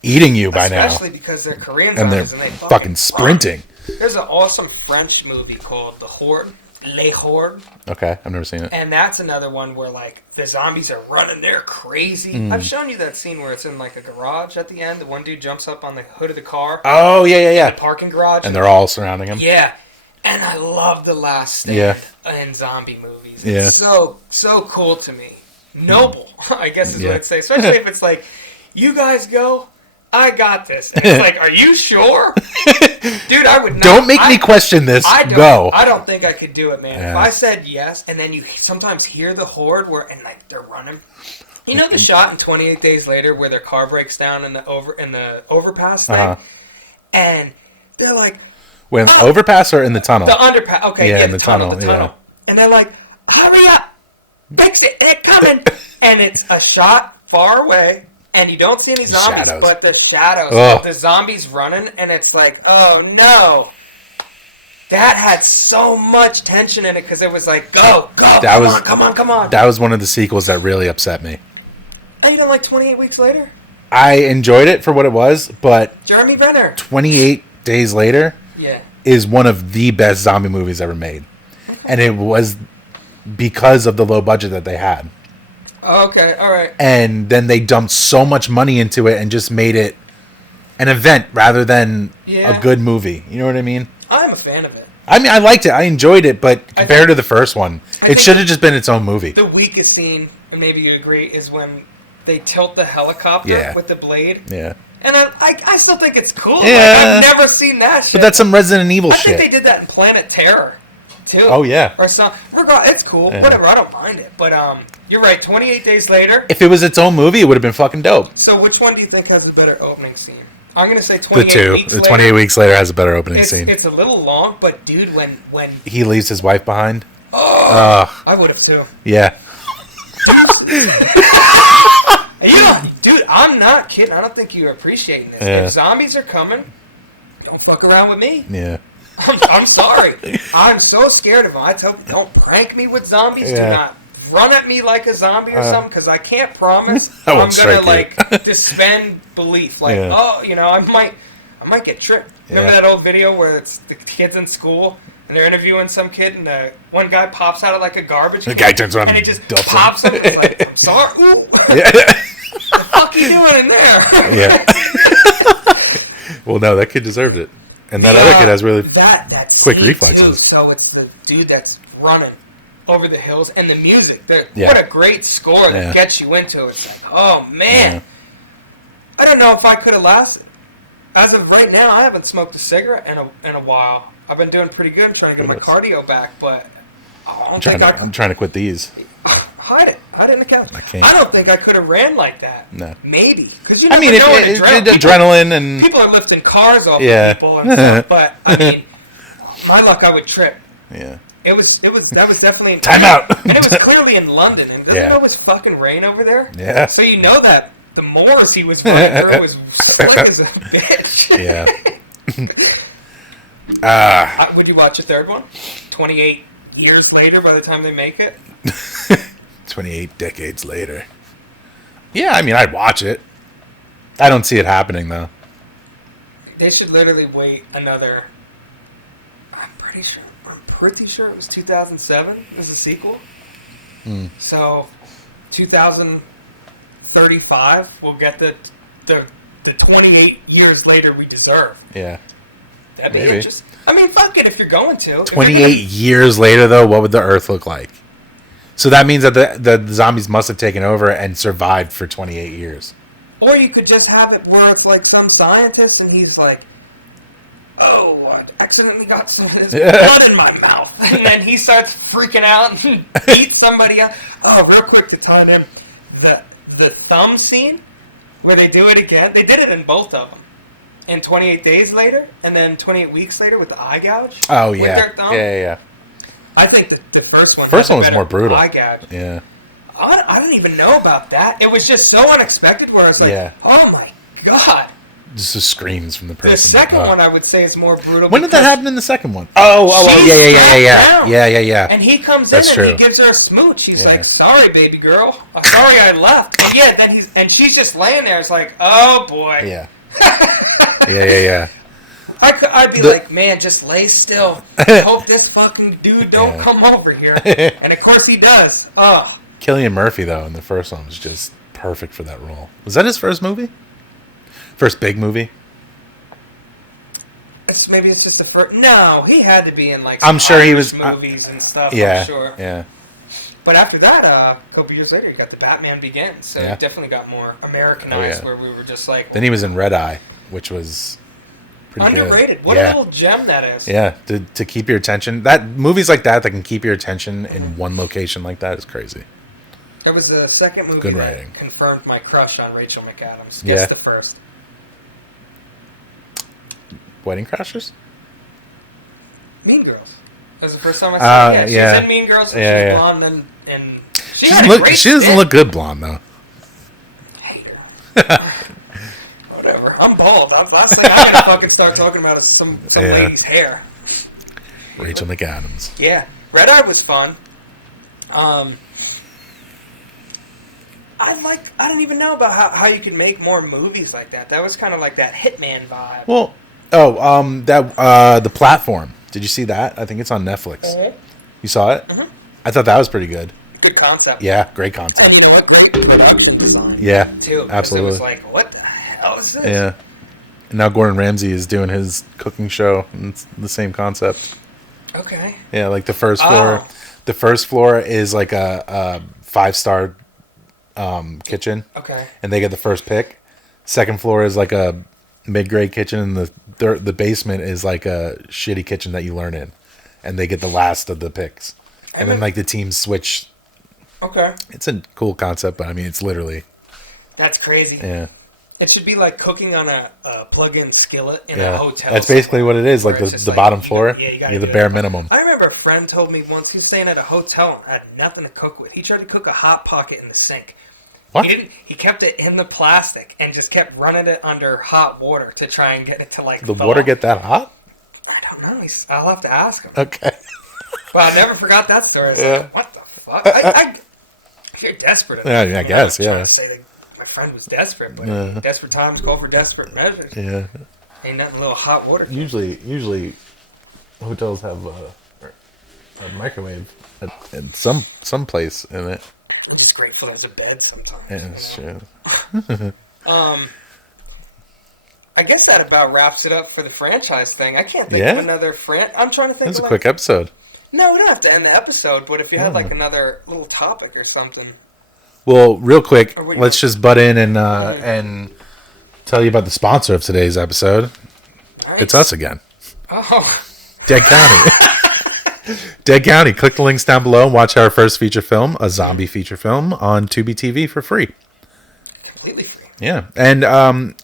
eating you by now. Especially because they're Korean and zombies they're and they fucking sprinting. There's an awesome French movie called The Horde. Les Horde. Okay, I've never seen it. And that's another one where like the zombies are running, they're crazy. I've shown you that scene where it's in like a garage at the end. The one dude jumps up on the hood of the car. Oh yeah. The parking garage. And they're all surrounding him. Yeah. And I love The Last Stand in zombie movies. It's so cool to me. Noble, I guess is what I'd say. Especially if it's like, you guys go, I got this. And it's like, are you sure? Dude, I would not. Don't make me question this. Go. I don't think I could do it, man. Yeah. If I said yes, and then you sometimes hear the horde and like they're running. You know the shot in 28 Days Later where their car breaks down in the overpass thing, and they're like, "When overpass or in the tunnel?" The underpass. Okay, yeah, in the tunnel. Yeah. And they're like, "Hurry up, fix it! They're coming!" And it's a shot far away, and you don't see any zombies, but the shadows, Ugh. the zombies running, and it's like, oh no. That had so much tension in it because it was like, go, come on. That was one of the sequels that really upset me. And you don't like 28 Weeks Later? I enjoyed it for what it was, but Jeremy Renner. 28 Days Later is one of the best zombie movies ever made. And it was because of the low budget that they had. Okay, all right. And then they dumped so much money into it and just made it an event rather than a good movie. You know what I mean? I'm a fan of it. I mean, I liked it. I enjoyed it, but compared to the first one, it should have just been its own movie. The weakest scene, and maybe you agree, is when they tilt the helicopter with the blade. Yeah. And I still think it's cool. Yeah. Like, I've never seen that shit. But that's some Resident Evil shit. I think they did that in Planet Terror, too. Oh, yeah. Or some. It's cool. Yeah. Whatever. I don't mind it. But you're right. 28 Days Later. If it was its own movie, it would have been fucking dope. So which one do you think has a better opening scene? I'm going to say 28 Weeks Later. The 28 Weeks Later has a better opening scene. It's a little long, but dude, when he leaves his wife behind. I would have too. Yeah. Dude, I'm not kidding. I don't think you're appreciating this. Yeah. If zombies are coming, don't fuck around with me. Yeah. I'm sorry. I'm so scared of them. I tell you, don't prank me with zombies. Yeah. Do not run at me like a zombie or something, because I can't promise I'm gonna suspend belief. Like, I might get tripped. Remember that old video where it's the kids in school and they're interviewing some kid, and one guy pops out of like a garbage can, guy turns around and it just pops him. It's like, I'm sorry. Ooh. Yeah. The fuck you doing in there? Yeah. Well, no, that kid deserved it, and that other kid has really quick reflexes. Too. So it's the dude that's running over the hills, and the music. What a great score that gets you into it. It's like, oh man, I don't know if I could have lasted. As of right now, I haven't smoked a cigarette in a while. I've been doing pretty good trying to get my cardio back, but I'm trying to quit these. Hide it in the couch. I can't. I don't think I could have ran like that. No. Maybe. Because adrenaline and... People are lifting cars off people and stuff, but, I mean, my luck, I would trip. Yeah. That was definitely... Time out! And it was clearly in London, and doesn't it was fucking rain over there? Yeah. So you know that the moors he was running through was slick as a bitch. Yeah. Would you watch a third one? 28 years later by the time they make it? 28 decades later. Yeah, I mean, I'd watch it. I don't see it happening, though. They should literally wait another... I'm pretty sure it was 2007 was the sequel. So, 2035, we'll get the 28 years later we deserve. Yeah. That'd be interesting. I mean, fuck it if you're going to. 28 years later, though, what would the Earth look like? So that means that the zombies must have taken over and survived for 28 years. Or you could just have it where it's like some scientist and he's like, oh, I accidentally got some of this blood in my mouth. And then he starts freaking out and beats somebody up. Oh, real quick to tie in, the thumb scene where they do it again. They did it in both of them. In 28 Days Later, and then 28 Weeks Later with the eye gouge. Oh, yeah. With their thumb. Yeah. I think the first one. First one was more brutal. Eye gouge. Yeah. I don't even know about that. It was just so unexpected. Where I was like, oh my god. Just the screams from the person. The second one, I would say, is more brutal. When did that happen in the second one? Oh, yeah. And he comes in and he gives her a smooch. He's like, "Sorry, baby girl. Sorry, I left." And then she's just laying there. It's like, oh boy. Yeah. Yeah. I'd be like, man, just lay still. Hope this fucking dude don't come over here. And of course he does. Killian Murphy, though, in the first one was just perfect for that role. Was that his first movie? First big movie? Maybe it's just the first. No, he had to be in like. I'm sure he was movies and stuff. Yeah, I'm sure. Yeah. But after that, a couple years later, you got the Batman Begins. So it definitely got more Americanized, where we were just like... Then he was in Red Eye, which was pretty underrated. good. What a little gem that is. Yeah, to keep your attention. Movies like that can keep your attention in one location like that is crazy. There was a second movie that confirmed my crush on Rachel McAdams. Guess the first. Wedding Crashers? Mean Girls. That was the first time I saw her. Yeah, she's in Mean Girls, and she's blonde, and she doesn't look good blonde, though. I hate her. Whatever. I'm bald. I'm going to fucking start talking about some lady's hair. Rachel McAdams. Yeah. Red Eye was fun. I don't even know about how you can make more movies like that. That was kind of like that Hitman vibe. Well, the Platform. Did you see that? I think it's on Netflix. Mm-hmm. You saw it? Mm-hmm. I thought that was pretty good. Good concept. Yeah, great concept. And you know what? Great production design. Yeah, too. Absolutely. It was like, what the hell is this? Yeah. And now Gordon Ramsay is doing his cooking show, and it's the same concept. Okay. Yeah, like the first floor. Oh. The first floor is like a 5-star kitchen. Okay. And they get the first pick. Second floor is like a mid-grade kitchen, and the basement is like a shitty kitchen that you learn in, and they get the last of the picks. And then like the teams switch. Okay. It's a cool concept, but I mean, it's literally. That's crazy. Yeah. It should be like cooking on a plug-in skillet in a hotel. That's basically what it is, like the bottom floor. You the bare minimum. I remember a friend told me once he was staying at a hotel and had nothing to cook with. He tried to cook a Hot Pocket in the sink. What? He kept it in the plastic and just kept running it under hot water to try and get it to like. The water get that hot? I don't know. I'll have to ask him. Okay. Well, I never forgot that story. Like, what the fuck? If you're desperate. I guess. Yeah. To say that my friend was desperate, but desperate times call for desperate measures. Yeah. Ain't nothing a little hot water. Usually, hotels have a microwave in some place in it. I'm just grateful there's a bed sometimes. Yeah, that's true. I guess that about wraps it up for the franchise thing. I can't think of another I'm trying to think. That's a quick episode. No, we don't have to end the episode, but if you had like another little topic or something. Well, real quick, let's just butt in and tell you about the sponsor of today's episode. Right. It's us again. Oh. Dead County. Dead County. Click the links down below and watch our first feature film, a zombie feature film, on Tubi TV for free. Completely free. Yeah. And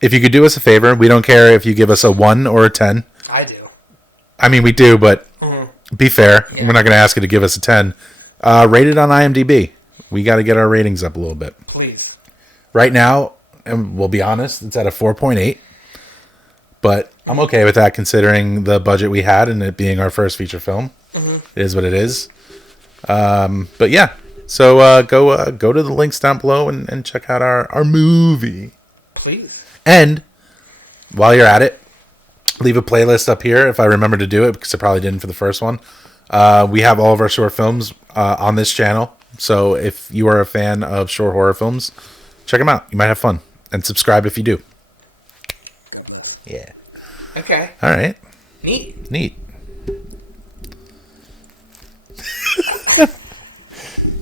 if you could do us a favor, we don't care if you give us a 1 or a 10. I do. I mean, we do, but be fair. Yeah. We're not going to ask you to give us a 10. Rate it on IMDb. We got to get our ratings up a little bit. Please. Right now, and we'll be honest, it's at a 4.8. But I'm okay with that considering the budget we had and it being our first feature film. Mm-hmm. It is what it is. But yeah, so go to the links down below and check out our movie. Please. And while you're at it, leave a playlist up here if I remember to do it, because I probably didn't for the first one. We have all of our short films on this channel. So if you are a fan of short horror films, check them out. You might have fun. And subscribe if you do. God bless. Yeah. Okay. All right. Neat.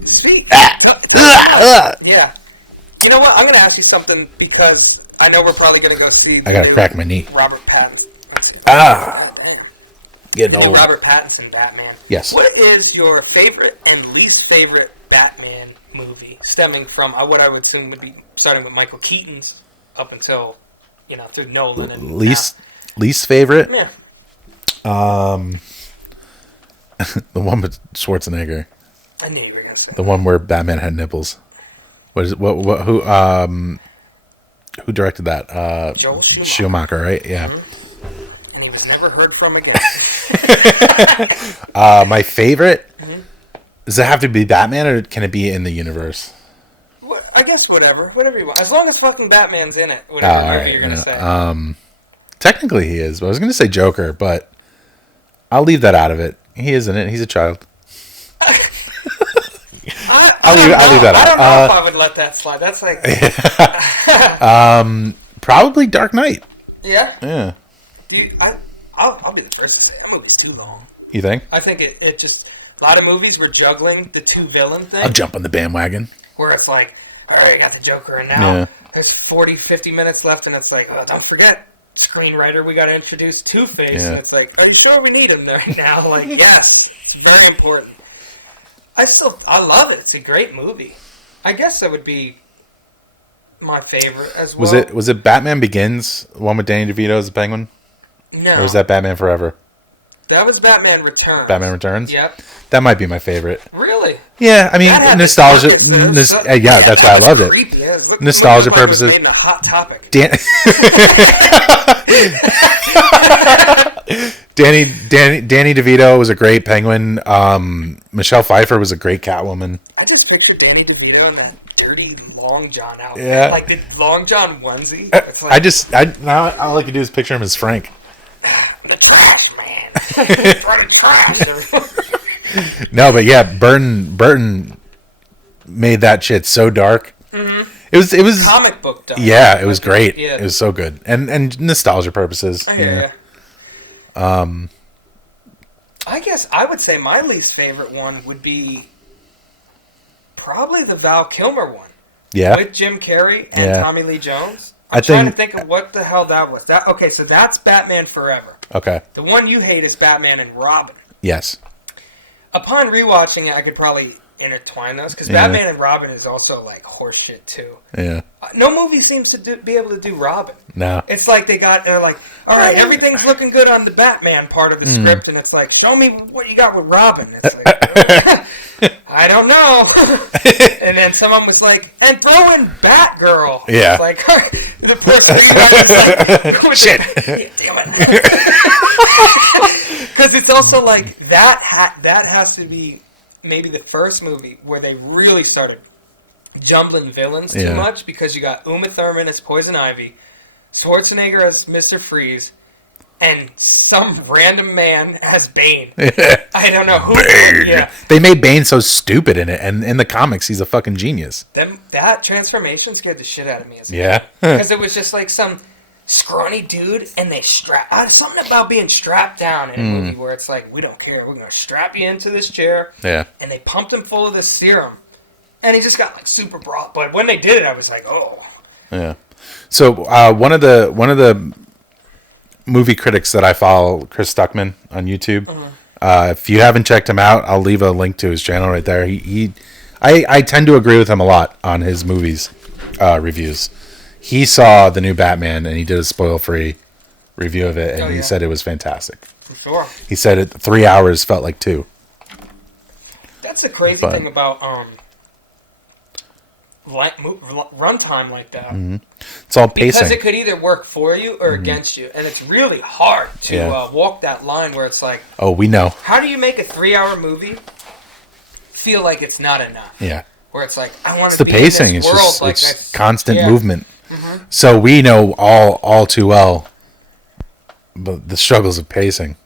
Sweet. Yeah. You know what? I'm going to ask you something because I know we're probably going to go see. I got to crack my knee. Robert Pattinson. Getting old. Robert Pattinson Batman. Yes. What is your favorite and least favorite Batman movie, stemming from what I would assume would be starting with Michael Keaton's up until, through Nolan and least favorite? Yeah. The one with Schwarzenegger. I knew you were gonna say the one where Batman had nipples. What is it? Who directed that? Joel Schumacher, right? Yeah. Mm-hmm. And he was never heard from again. My favorite. Mm-hmm. Does it have to be Batman, or can it be in the universe? I guess whatever you want, as long as fucking Batman's in it. Whatever you're gonna say. Technically, he is. But I was gonna say Joker, but I'll leave that out of it. He is in it. He's a child. I'll leave that out. I don't know if I would let that slide. That's like. Probably Dark Knight. Yeah. Yeah. Dude, I'll be the first to say that movie's too long. You think? I think it just A lot of movies were juggling the two villain thing. I'll jump on the bandwagon. Where it's like, all right, I got the Joker, and now there's 40, 50 minutes left, and it's like, oh, don't forget, screenwriter, we got to introduce Two-Face. Yeah. And it's like, are you sure we need him right now? Like, yes, it's very important. I love it. It's a great movie. I guess that would be my favorite as well. Was it Batman Begins, the one with Danny DeVito as the Penguin? No. Or was that Batman Forever? That was Batman Returns. Batman Returns? Yep. That might be my favorite. Really? Yeah, I mean, nostalgia. Yeah, that's why I loved it. Yeah, Nostalgia purposes. Made a hot topic. Danny DeVito was a great Penguin. Michelle Pfeiffer was a great Catwoman. I just picture Danny DeVito in that dirty Long John outfit. Yeah. Like the Long John onesie. It's like, now all I can do is picture him as Frank. The trash man. Running trash. No, but yeah, Burton made that shit so dark. Mm-hmm. It was comic book dark. Yeah, it was great. Yeah. It was so good, and nostalgia purposes. I hear ya. I guess I would say my least favorite one would be probably the Val Kilmer one. Yeah. With Jim Carrey and Tommy Lee Jones. I'm trying to think of what the hell that was. Okay, so that's Batman Forever. Okay. The one you hate is Batman and Robin. Yes. Upon rewatching it, I could probably intertwine those because Batman and Robin is also like horseshit too. Yeah. No movie seems to be able to do Robin. No. It's like they're like, all right, everything's looking good on the Batman part of the script, and it's like, show me what you got with Robin. It's like, I don't know. And then someone was like, and throw in Batgirl. Yeah. It's like, the person was like, shit. Yeah, damn it. Because it's also like that has to be maybe the first movie where they really started jumbling villains too much, because you got Uma Thurman as Poison Ivy, Schwarzenegger as Mr. Freeze, and some random man as Bane. I don't know who. Bane. Yeah. They made Bane so stupid in it, and in the comics, he's a fucking genius. That transformation scared the shit out of me as a kid. Because it was just like some scrawny dude, and they something about being strapped down in a movie where it's like, we don't care, we're gonna strap you into this chair. Yeah. And they pumped him full of this serum, and he just got like super broad. But when they did it, I was like, oh. Yeah. So one of the movie critics that I follow, Chris Stuckman on YouTube. If you haven't checked him out, I'll leave a link to his channel right there. I tend to agree with him a lot on his movies reviews. He saw the new Batman and he did a spoil-free review of it, and he said it was fantastic. For sure. He said 3 hours felt like 2. That's the crazy thing about runtime like that. Mm-hmm. It's all pacing. Because it could either work for you or against you, and it's really hard to walk that line where it's like, oh, we know. How do you make a 3-hour movie feel like it's not enough? Yeah. Where it's like, I want to be the pacing. in this world. It's like it's constant movement. Mm-hmm. So we know all too well the struggles of pacing.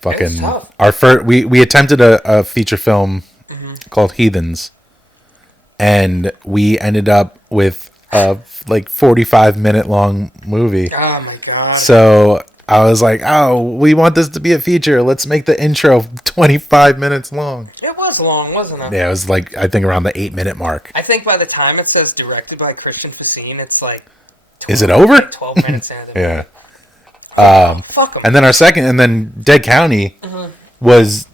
Fucking it's tough. Our first, we attempted a feature film called Heathens, and we ended up with a like 45-minute long movie. Oh my god. So I was like, oh, we want this to be a feature. Let's make the intro 25 minutes long. It was long, wasn't it? Yeah, it was like, I think around the 8-minute mark. I think by the time it says directed by Christian Facine, it's like 12, is it over? Like 12 minutes in. Yeah. Fuck 'em. And then Dead County was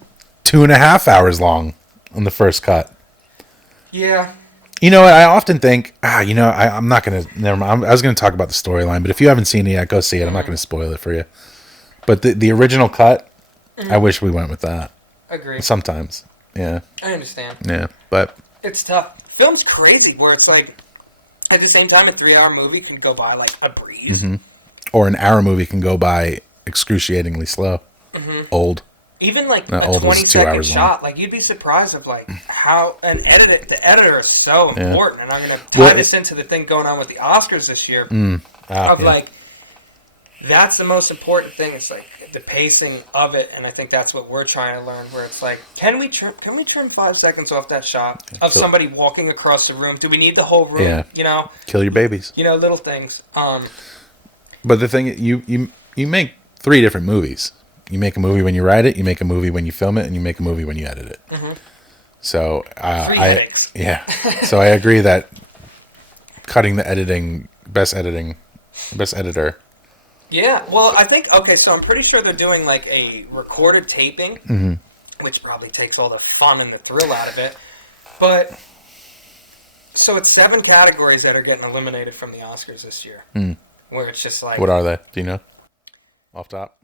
2.5 hours long on the first cut. Yeah. You know what? I often think, I'm not going to, never mind. I was going to talk about the storyline, but if you haven't seen it yet, go see it. I'm not going to spoil it for you. But the original cut, I wish we went with that. Agree. Sometimes. Yeah. I understand. Yeah, but. It's tough. Film's crazy where it's like, at the same time, a 3-hour movie can go by like a breeze. Mm-hmm. Or an hour movie can go by excruciatingly slow. Old. Even like Not a old, 20-second shot, like you'd be surprised of like how the editor is so important. And I'm gonna tie this into the thing going on with the Oscars this year. Like that's the most important thing. It's like the pacing of it, and I think that's what we're trying to learn. Where it's like, can we trim 5 seconds off that shot of somebody walking across the room? Do we need the whole room? Yeah. You know, kill your babies. You know, little things. But the thing, you make 3 different movies you make a movie when you write it, you make a movie when you film it, and you make a movie when you edit it. Mm-hmm. So headaches. Yeah. So I agree that cutting the editing, best editor. Yeah, well, I think, okay, so I'm pretty sure they're doing like a recorded taping, which probably takes all the fun and the thrill out of it. But, so it's 7 categories that are getting eliminated from the Oscars this year. Where it's just like... What are they? Do you know? Off top?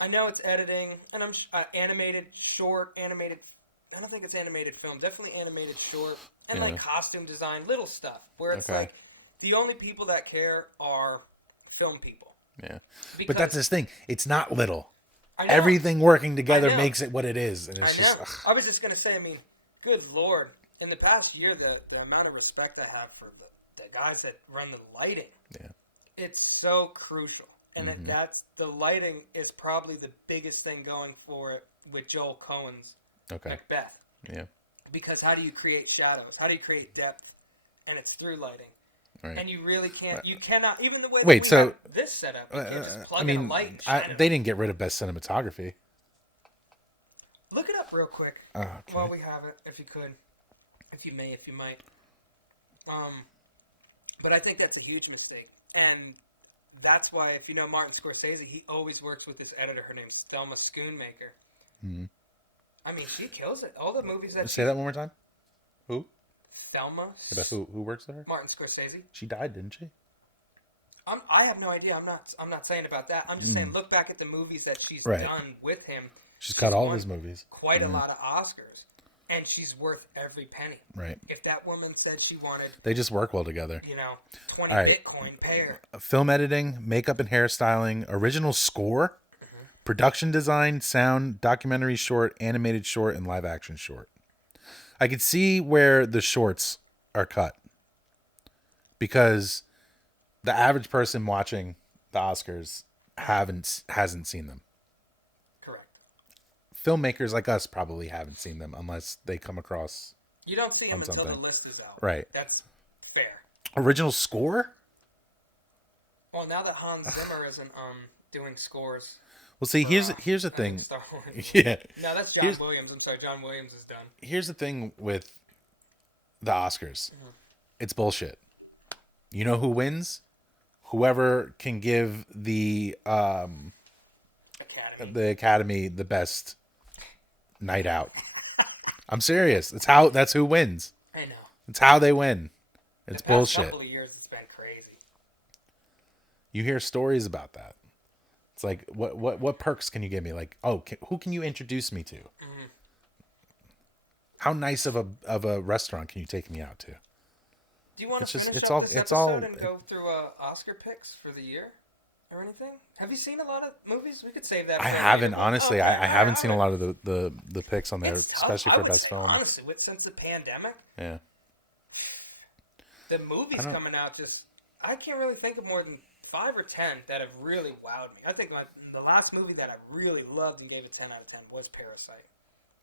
I know it's editing, and I'm animated short, animated... I don't think it's animated film. Definitely animated short. And like costume design, little stuff. Where it's like, the only people that care are film people. Yeah. Because, but that's this thing. It's not little. Everything working together makes it what it is. And it's just... I was just going to say, I mean, good Lord. In the past year, the amount of respect I have for the guys that run the lighting. Yeah. It's so crucial. And that's the lighting is probably the biggest thing going for it with Joel Coen's Macbeth. Yeah. Because how do you create shadows? How do you create depth? And it's through lighting. Right. And you really can't. You cannot. Even the way that we have this setup, you can't just plug in a light and shine it. They didn't get rid of best cinematography. Look it up real quick while we have it, if you could, if you may, if you might. But I think that's a huge mistake, and that's why, if you know Martin Scorsese, he always works with this editor. Her name's Thelma Schoonmaker. Mm-hmm. I mean, she kills it. All the movies that say that one more time. Who? Thelma. Who works there? Martin Scorsese. She died, didn't she? I have no idea. I'm not saying about that. I'm just saying look back at the movies that she's done with him. She's cut all of his movies. Quite a lot of Oscars, and she's worth every penny. Right. If that woman said she wanted, they just work well together. 20 Bitcoin, pay her. Film editing, makeup and hairstyling, original score, production design, sound, documentary short, animated short, and live action short. I could see where the shorts are cut because the average person watching the Oscars hasn't seen them. Correct. Filmmakers like us probably haven't seen them unless they come across. You don't see them until the list is out. Right. That's fair. Original score? Well, now that Hans Zimmer isn't doing scores. Well, see, here's the thing. Yeah. No, that's John Williams. I'm sorry, John Williams is done. Here's the thing with the Oscars. It's bullshit. You know who wins? Whoever can give the Academy the best night out. I'm serious. That's who wins. I know. It's how they win. It's the past bullshit. Couple of years, it's been crazy. You hear stories about that. It's like, what perks can you give me? Like, who can you introduce me to? How nice of a restaurant can you take me out to? Do you want to finish up this episode and go through Oscar picks for the year or anything? Have you seen a lot of movies? We could save that. I haven't, honestly. I haven't seen a lot of the picks on there, especially for best film. Honestly, since the pandemic. Yeah. The movies coming out I can't really think of more than 5 or 10 that have really wowed me. I think the last movie that I really loved and gave a 10 out of 10 was Parasite.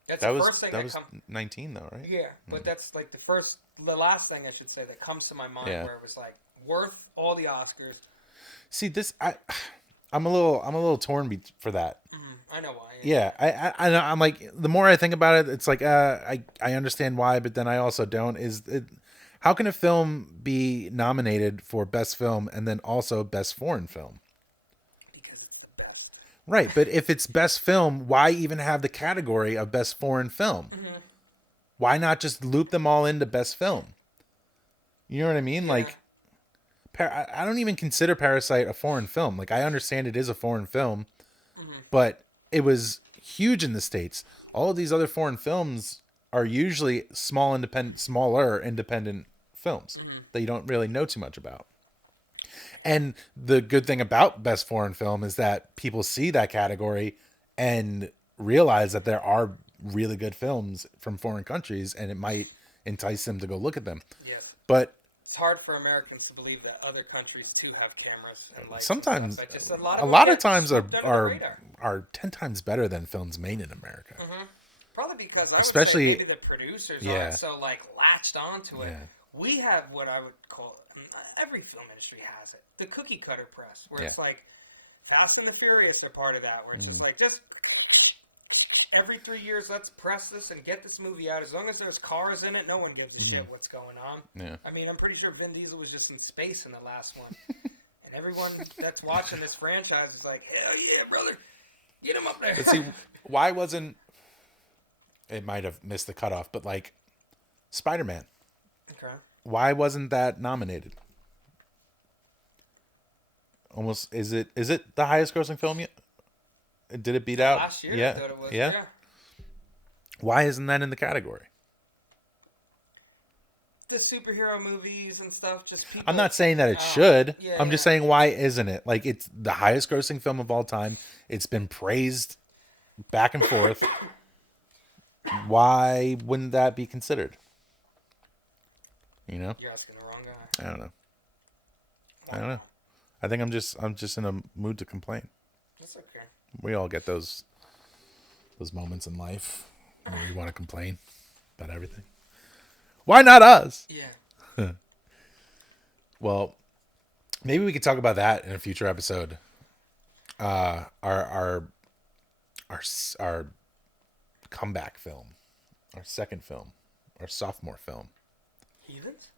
That's the first thing that was 19 though, right? Yeah, but that's like the last thing I should say that comes to my mind where it was like worth all the Oscars. See, I'm a little torn for that. I know why. Yeah, I'm like, the more I think about it, it's like I understand why, but then I also don't. How can a film be nominated for best film and then also best foreign film? Because it's the best. Right, but if it's best film, why even have the category of best foreign film? Why not just loop them all into best film? You know what I mean? Yeah. Like, I don't even consider Parasite a foreign film. Like, I understand it is a foreign film, but it was huge in the States. All of these other foreign films are usually smaller independent films that you don't really know too much about. And the good thing about best foreign film is that people see that category and realize that there are really good films from foreign countries, and it might entice them to go look at them. Yeah. But it's hard for Americans to believe that other countries too have cameras and lights. Sometimes, and stuff, but just a lot of times are 10 times better than films made in America. Probably because especially maybe the producers aren't so like latched onto it. Yeah. We have what I would call, every film industry has it, the cookie cutter press, where it's like Fast and the Furious are part of that, where it's just like, just every 3 years, let's press this and get this movie out. As long as there's cars in it, no one gives a shit what's going on. Yeah. I mean, I'm pretty sure Vin Diesel was just in space in the last one. And everyone that's watching this franchise is like, hell yeah, brother. Get him up there. But see, why wasn't... It might have missed the cutoff, but like, Spider-Man. Okay. Why wasn't that nominated? Almost... Is it the highest grossing film yet? Did it beat out? Last year, Yeah. I thought it was. Yeah. Why isn't that in the category? The superhero movies and stuff, just people... I'm not saying that it should. Yeah, I'm just saying, why isn't it? Like, it's the highest grossing film of all time. It's been praised back and forth. Why wouldn't that be considered? You know? You're asking the wrong guy. I don't know. I think I'm just in a mood to complain. That's okay. We all get those moments in life where we want to complain about everything. Why not us? Yeah. Well, maybe we could talk about that in a future episode. Our comeback film, our second film, our sophomore film. Heathens?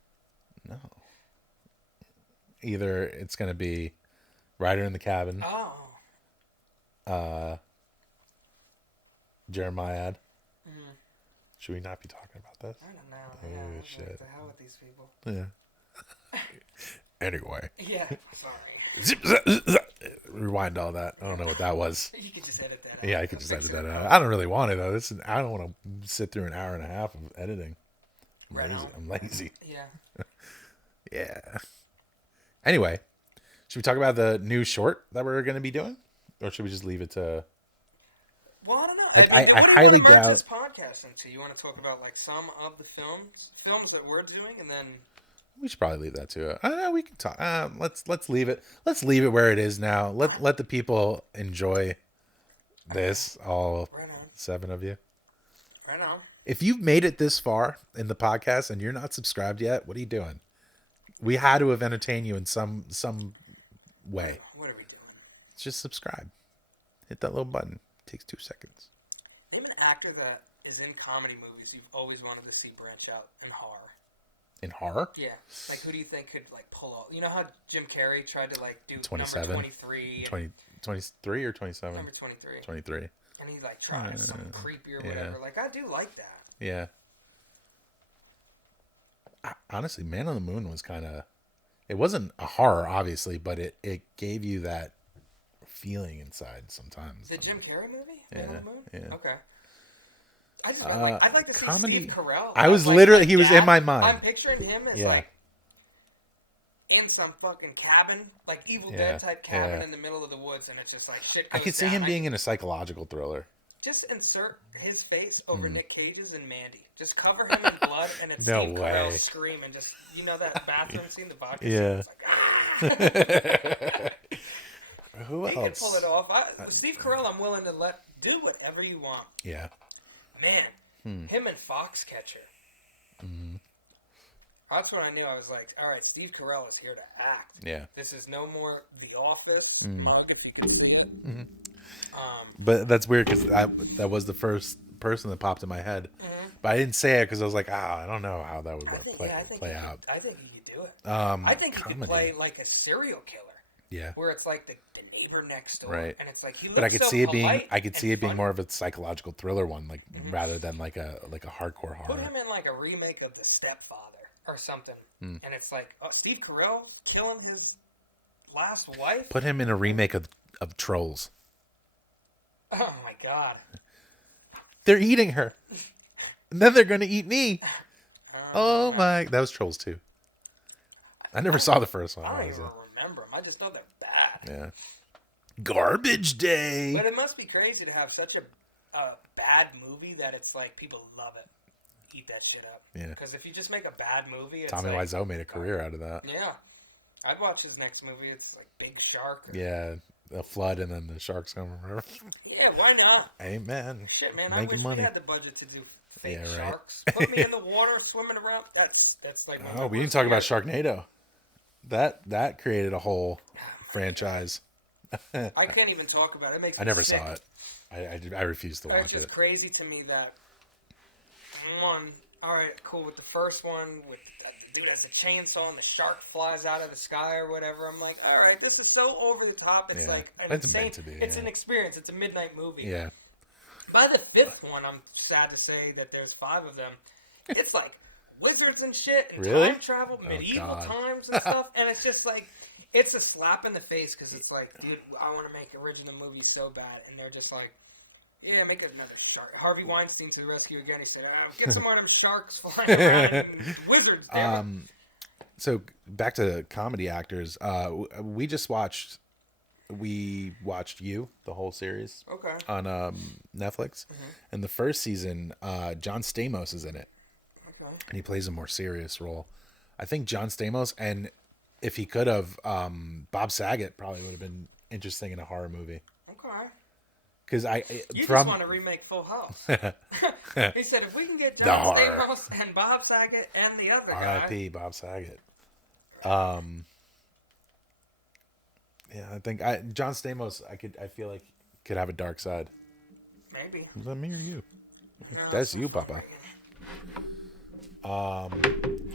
No. Either it's going to be Rider in the Cabin. Oh. Jeremiah. Should we not be talking about this? I don't know. Oh, Yeah, shit. What the hell with these people? Yeah. Anyway. Yeah, sorry. Rewind all that. I don't know what that was. You could just edit that out. Yeah, I could just edit that out. I don't really want it, though. I don't want to sit through an hour and a half of editing. I'm lazy. Yeah. Yeah. Anyway, should we talk about the new short that we're going to be doing? Or should we just leave it to... Well, I don't know. I highly doubt... This podcast into? You want to talk about like some of the films that we're doing, and then we should probably leave that to it. I don't know. We can talk. Let's leave it. Let's leave it where it is now. Let the people enjoy this. All right on. 7 of you. Right on. If you've made it this far in the podcast and you're not subscribed yet, what are you doing? We had to have entertained you in some way. What are we doing? Just subscribe. Hit that little button. It takes 2 seconds. Name an actor that is in comedy movies you've always wanted to see branch out in horror. In horror? Yeah. Like, who do you think could, like, pull off... You know how Jim Carrey tried to, like, do 27? number 23? 23 or 27? Number 23. 23. And he, like, tried something creepy or whatever. Like, I do like that. Yeah. Honestly, Man on the Moon was kind of... It wasn't a horror, obviously, but it gave you that feeling inside sometimes. The Jim Carrey movie? Man on the Moon? Yeah. Okay. I just I'd like to see comedy. Steve Carell. I was literally... He was in my mind. I'm picturing him as, like, in some fucking cabin, like Evil Dead type cabin in the middle of the woods, and it's just like shit goes I could see down. him being in a psychological thriller. Just insert his face over Nick Cage's and Mandy. Just cover him in blood, and it's No Steve way. Carell screaming. Just, you know that bathroom scene, the vodka Yeah. scene? It's like, ah! Who He else? can pull it off. Steve Carell, I'm willing to do whatever you want. Yeah. Man, him and Foxcatcher. Mm-hmm. That's when I knew. I was like, all right, Steve Carell is here to act. Yeah. This is no more The Office mug, if you can see it. Mm-hmm. But that's weird because that was the first person that popped in my head. Mm-hmm. But I didn't say it because I was like, I don't know how that would play out. I think he could do it. I think he could play like a serial killer. Yeah. Where it's like the neighbor next door. Right. And it's like he looks But I could so see it being polite being more of a psychological thriller one, like rather than like a hardcore horror. Put him in like a remake of The Stepfather or something. And it's like, Steve Carell killing his last wife? Put him in a remake of Trolls. Oh my god. They're eating her. And then they're going to eat me. Oh my. That was Trolls 2. I never saw the first one. I don't even remember them. I just know they're bad. Yeah. Garbage Day. But it must be crazy to have such a bad movie that it's like people love it. Eat that shit up. Yeah. Because if you just make a bad movie, it's Tommy like, Wiseau made a career out of that. Yeah. I'd watch his next movie. It's like Big Shark. Yeah. A flood and then the sharks come over. Yeah, why not? Amen. Shit, man. Making I wish money. we had the budget to do fake Yeah, right. sharks. Put me in the water, swimming around. That's like... Oh, we didn't talk about Sharknado. That created a whole franchise I can't even talk about it. It makes I me never sick. saw it. I refuse to watch It's just it. crazy to me that one. All right, cool. With the first one, with the dude has a chainsaw and the shark flies out of the sky or whatever. I'm like, all right, this is so over the top. It's like an It's insane. meant to be, It's an experience. It's a midnight movie. Yeah. By the fifth one, I'm sad to say that there's 5 of them. It's like wizards and shit and Really? time travel, medieval times and stuff, and it's just like it's a slap in the face because it's like, dude, I want to make original movies so bad, and they're just like, yeah, make another shark. Harvey Weinstein to the rescue again. He said, get some more of them sharks flying around and wizards, damn it. So back to comedy actors. We watched You, the whole series, on Netflix, and the first season, John Stamos is in it, and he plays a more serious role. I think John Stamos, and if he could have, Bob Saget probably would have been interesting in a horror movie. Okay. Because just want to remake Full House. He said, if we can get John Stamos and Bob Saget and the other guy. R.I.P. Bob Saget. Yeah, I think John Stamos, I feel like could have a dark side. Maybe. Is that me or you? No, that's you, Papa.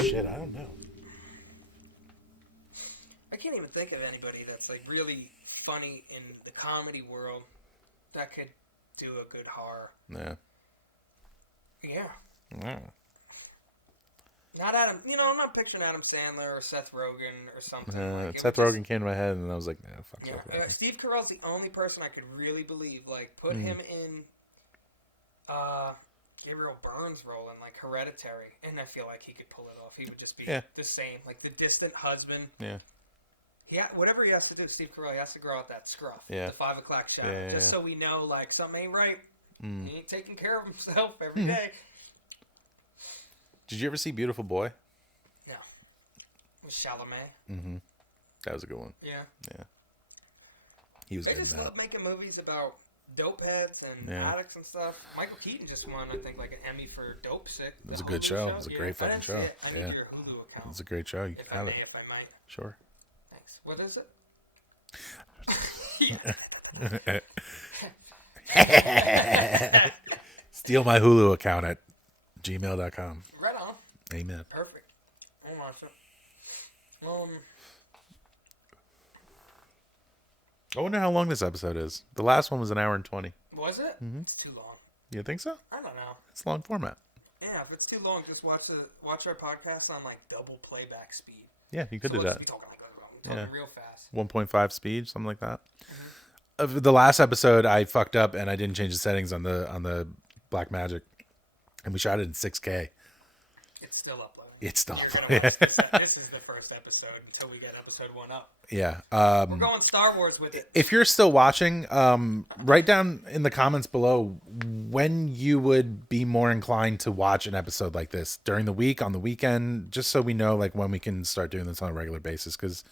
Shit, I don't know. I can't even think of anybody that's like really funny in the comedy world that could do a good horror. Yeah. Yeah. Not Adam. I'm not picturing Adam Sandler or Seth Rogen or something. Seth Rogen came to my head, and I was like, "Nah, fuck Seth Rogen." Steve Carell's the only person I could really believe. Like, put him in Gabriel Byrne's role in like Hereditary, and I feel like he could pull it off. He would just be the same, like the distant husband. Yeah. Whatever he has to do, Steve Carell, he has to grow out that scruff, the 5 o'clock shadow, just so we know like something ain't right. He ain't taking care of himself every day. Did you ever see Beautiful Boy? No. With Chalamet. Mm-hmm. That was a good one. Yeah. Yeah. He was good in that. I just love making movies about dope heads and addicts and stuff. Michael Keaton just won, I think, like an Emmy for Dope Sick. It was a good show. It was a great fucking show. I need your Hulu account. It's a great show. You can have it. If I might. Sure. Thanks. What is it? Steal my Hulu account at gmail.com. Right on. Amen. Perfect. Hold on, sir. I wonder how long this episode is. The last one was an hour and 20. Was it? Mm-hmm. It's too long. You think so? I don't know. It's long format. Yeah, if it's too long, just watch our podcast on like double playback speed. Yeah, you could do that. Be talking real fast. 1.5 speed, something like that. Mm-hmm. The last episode, I fucked up and I didn't change the settings on the Black Magic, and we shot it in 6K. It's still uploading. It's still uploading. This is the first episode until we get episode 1 up. Yeah. We're going Star Wars with it. If you're still watching, write down in the comments below when you would be more inclined to watch an episode like this during the week, on the weekend, just so we know like when we can start doing this on a regular basis. Because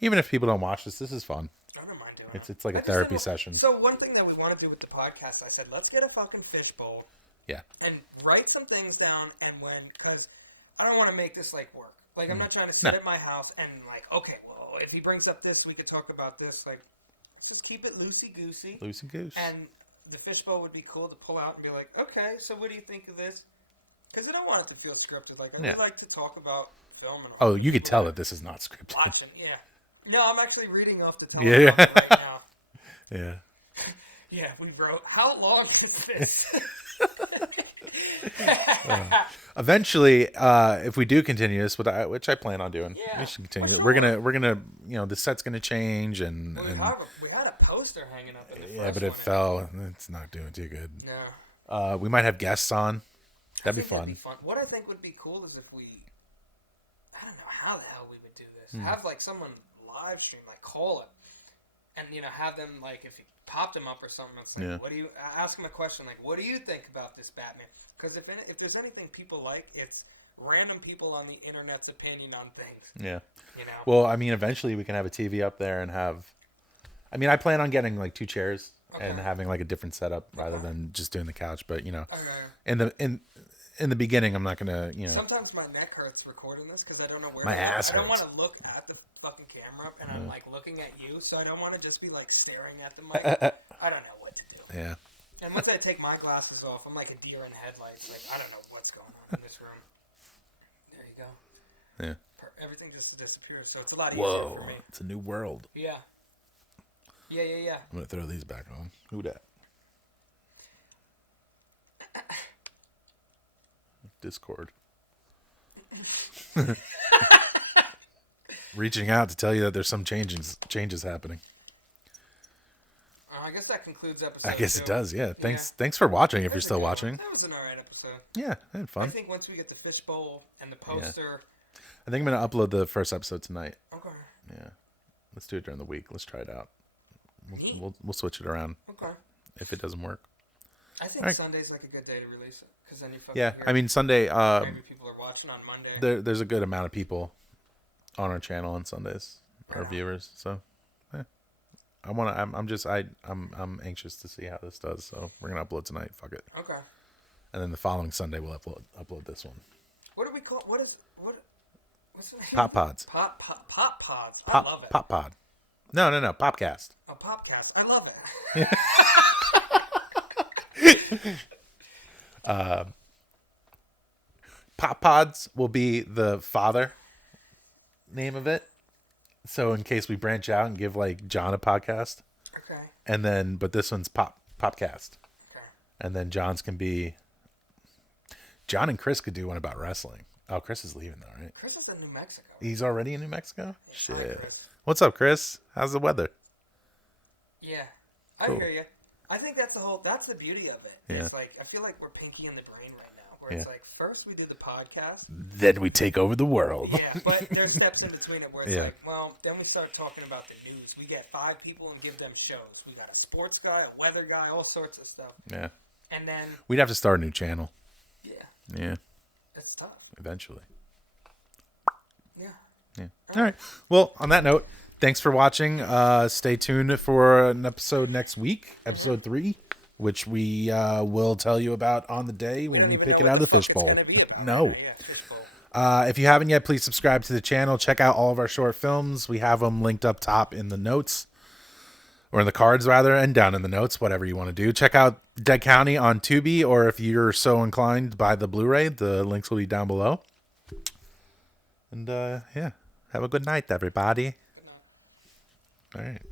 even if people don't watch this is fun. I don't mind doing it. It's like a therapy session. So one thing that we want to do with the podcast, I said, let's get a fucking fishbowl. Yeah. And write some things down, because I don't want to make this like work. Like, I'm not trying to sit at my house and like, okay, well, if he brings up this, we could talk about this. Like, let's just keep it loosey-goosey. Loosey-goose. And the fishbowl would be cool to pull out and be like, okay, so what do you think of this? Because I don't want it to feel scripted. Like, I would like to talk about film. And you could tell that this is not scripted. Watching, yeah. No, I'm actually reading off the teleprompter right now. Yeah. Yeah, we wrote, how long is this? Eventually, if we do continue this, which I plan on doing, we should continue. Sure. We're gonna, the set's gonna change, and we had a poster hanging up in the first but it fell. It's not doing too good. No. We might have guests on. That'd be fun. What I think would be cool is if I don't know how the hell we would do this. Have like someone live stream, like call it, and have them like if you popped them up or something. It's like, what do you ask them a question like, what do you think about this Batman? Because if there's anything people like, it's random people on the internet's opinion on things. Yeah. Well, I mean, eventually we can have a TV up there and have. I mean, I plan on getting like 2 chairs and having like a different setup rather than just doing the couch. But in in the beginning, I'm not gonna, Sometimes my neck hurts recording this because I don't know where. My ass I don't hurts. want to look at the fucking camera, and I'm like looking at you, so I don't want to just be like staring at the mic. I don't know what to do. Yeah. And once I take my glasses off, I'm like a deer in headlights. Like I don't know what's going on in this room. There you go. Yeah. Everything just disappears, so it's a lot easier Whoa, for me. it's a new world. Yeah. Yeah. I'm gonna throw these back on. Who dat? Discord. Reaching out to tell you that there's some changes happening. I guess that concludes episode. I guess 2. it does. Yeah. Thanks for watching. If you're still watching. That was an alright episode. Yeah, I had fun. I think once we get the fishbowl and the poster. I think I'm gonna upload the first episode tonight. Okay. Yeah. Let's do it during the week. Let's try it out. We'll switch it around. Okay. If it doesn't work. I think Sunday's like a good day to release it because then you fucking Yeah, hear I mean Sunday. maybe people are watching on Monday. There's a good amount of people on our channel on Sundays, our viewers. So, I'm anxious to see how this does. So we're gonna upload tonight. Fuck it. Okay. And then the following Sunday we'll upload this one. What do we call? What's the name? Pop pods. Pop pods. I love it. Pop pod. No, Popcast. A popcast. I love it. Pop pods will be the father name of it. So in case we branch out and give like John a podcast. Okay. And then, but this one's Popcast. Okay. And then John's can be. John and Chris could do one about wrestling. Oh, Chris is leaving though, right? Chris is in New Mexico. He's already in New Mexico? Yeah, Shit. hi, Chris. What's up, Chris? How's the weather? Yeah. I Cool. hear you. I think that's the beauty of it. Yeah. It's like, I feel like we're pinky in the brain right now. Where it's like, first we do the podcast. Then we take over the world. Yeah, but there's steps in between it where it's Yeah. like, well, then we start talking about the news. We get 5 people and give them shows. We got a sports guy, a weather guy, all sorts of stuff. Yeah. And then, We'd have to start a new channel. yeah, Yeah. it's tough. Eventually. Yeah. Yeah. All right. Well, on that note, thanks for watching. Stay tuned for an episode next week, episode 3, which we will tell you about on the day when we pick it out of the fishbowl. No. Yeah, fishbowl. If you haven't yet, please subscribe to the channel. Check out all of our short films. We have them linked up top in the notes, or in the cards rather, and down in the notes, whatever you want to do. Check out Dead County on Tubi, or if you're so inclined, buy the Blu-ray. The links will be down below. And yeah, have a good night, everybody. Good night. All right.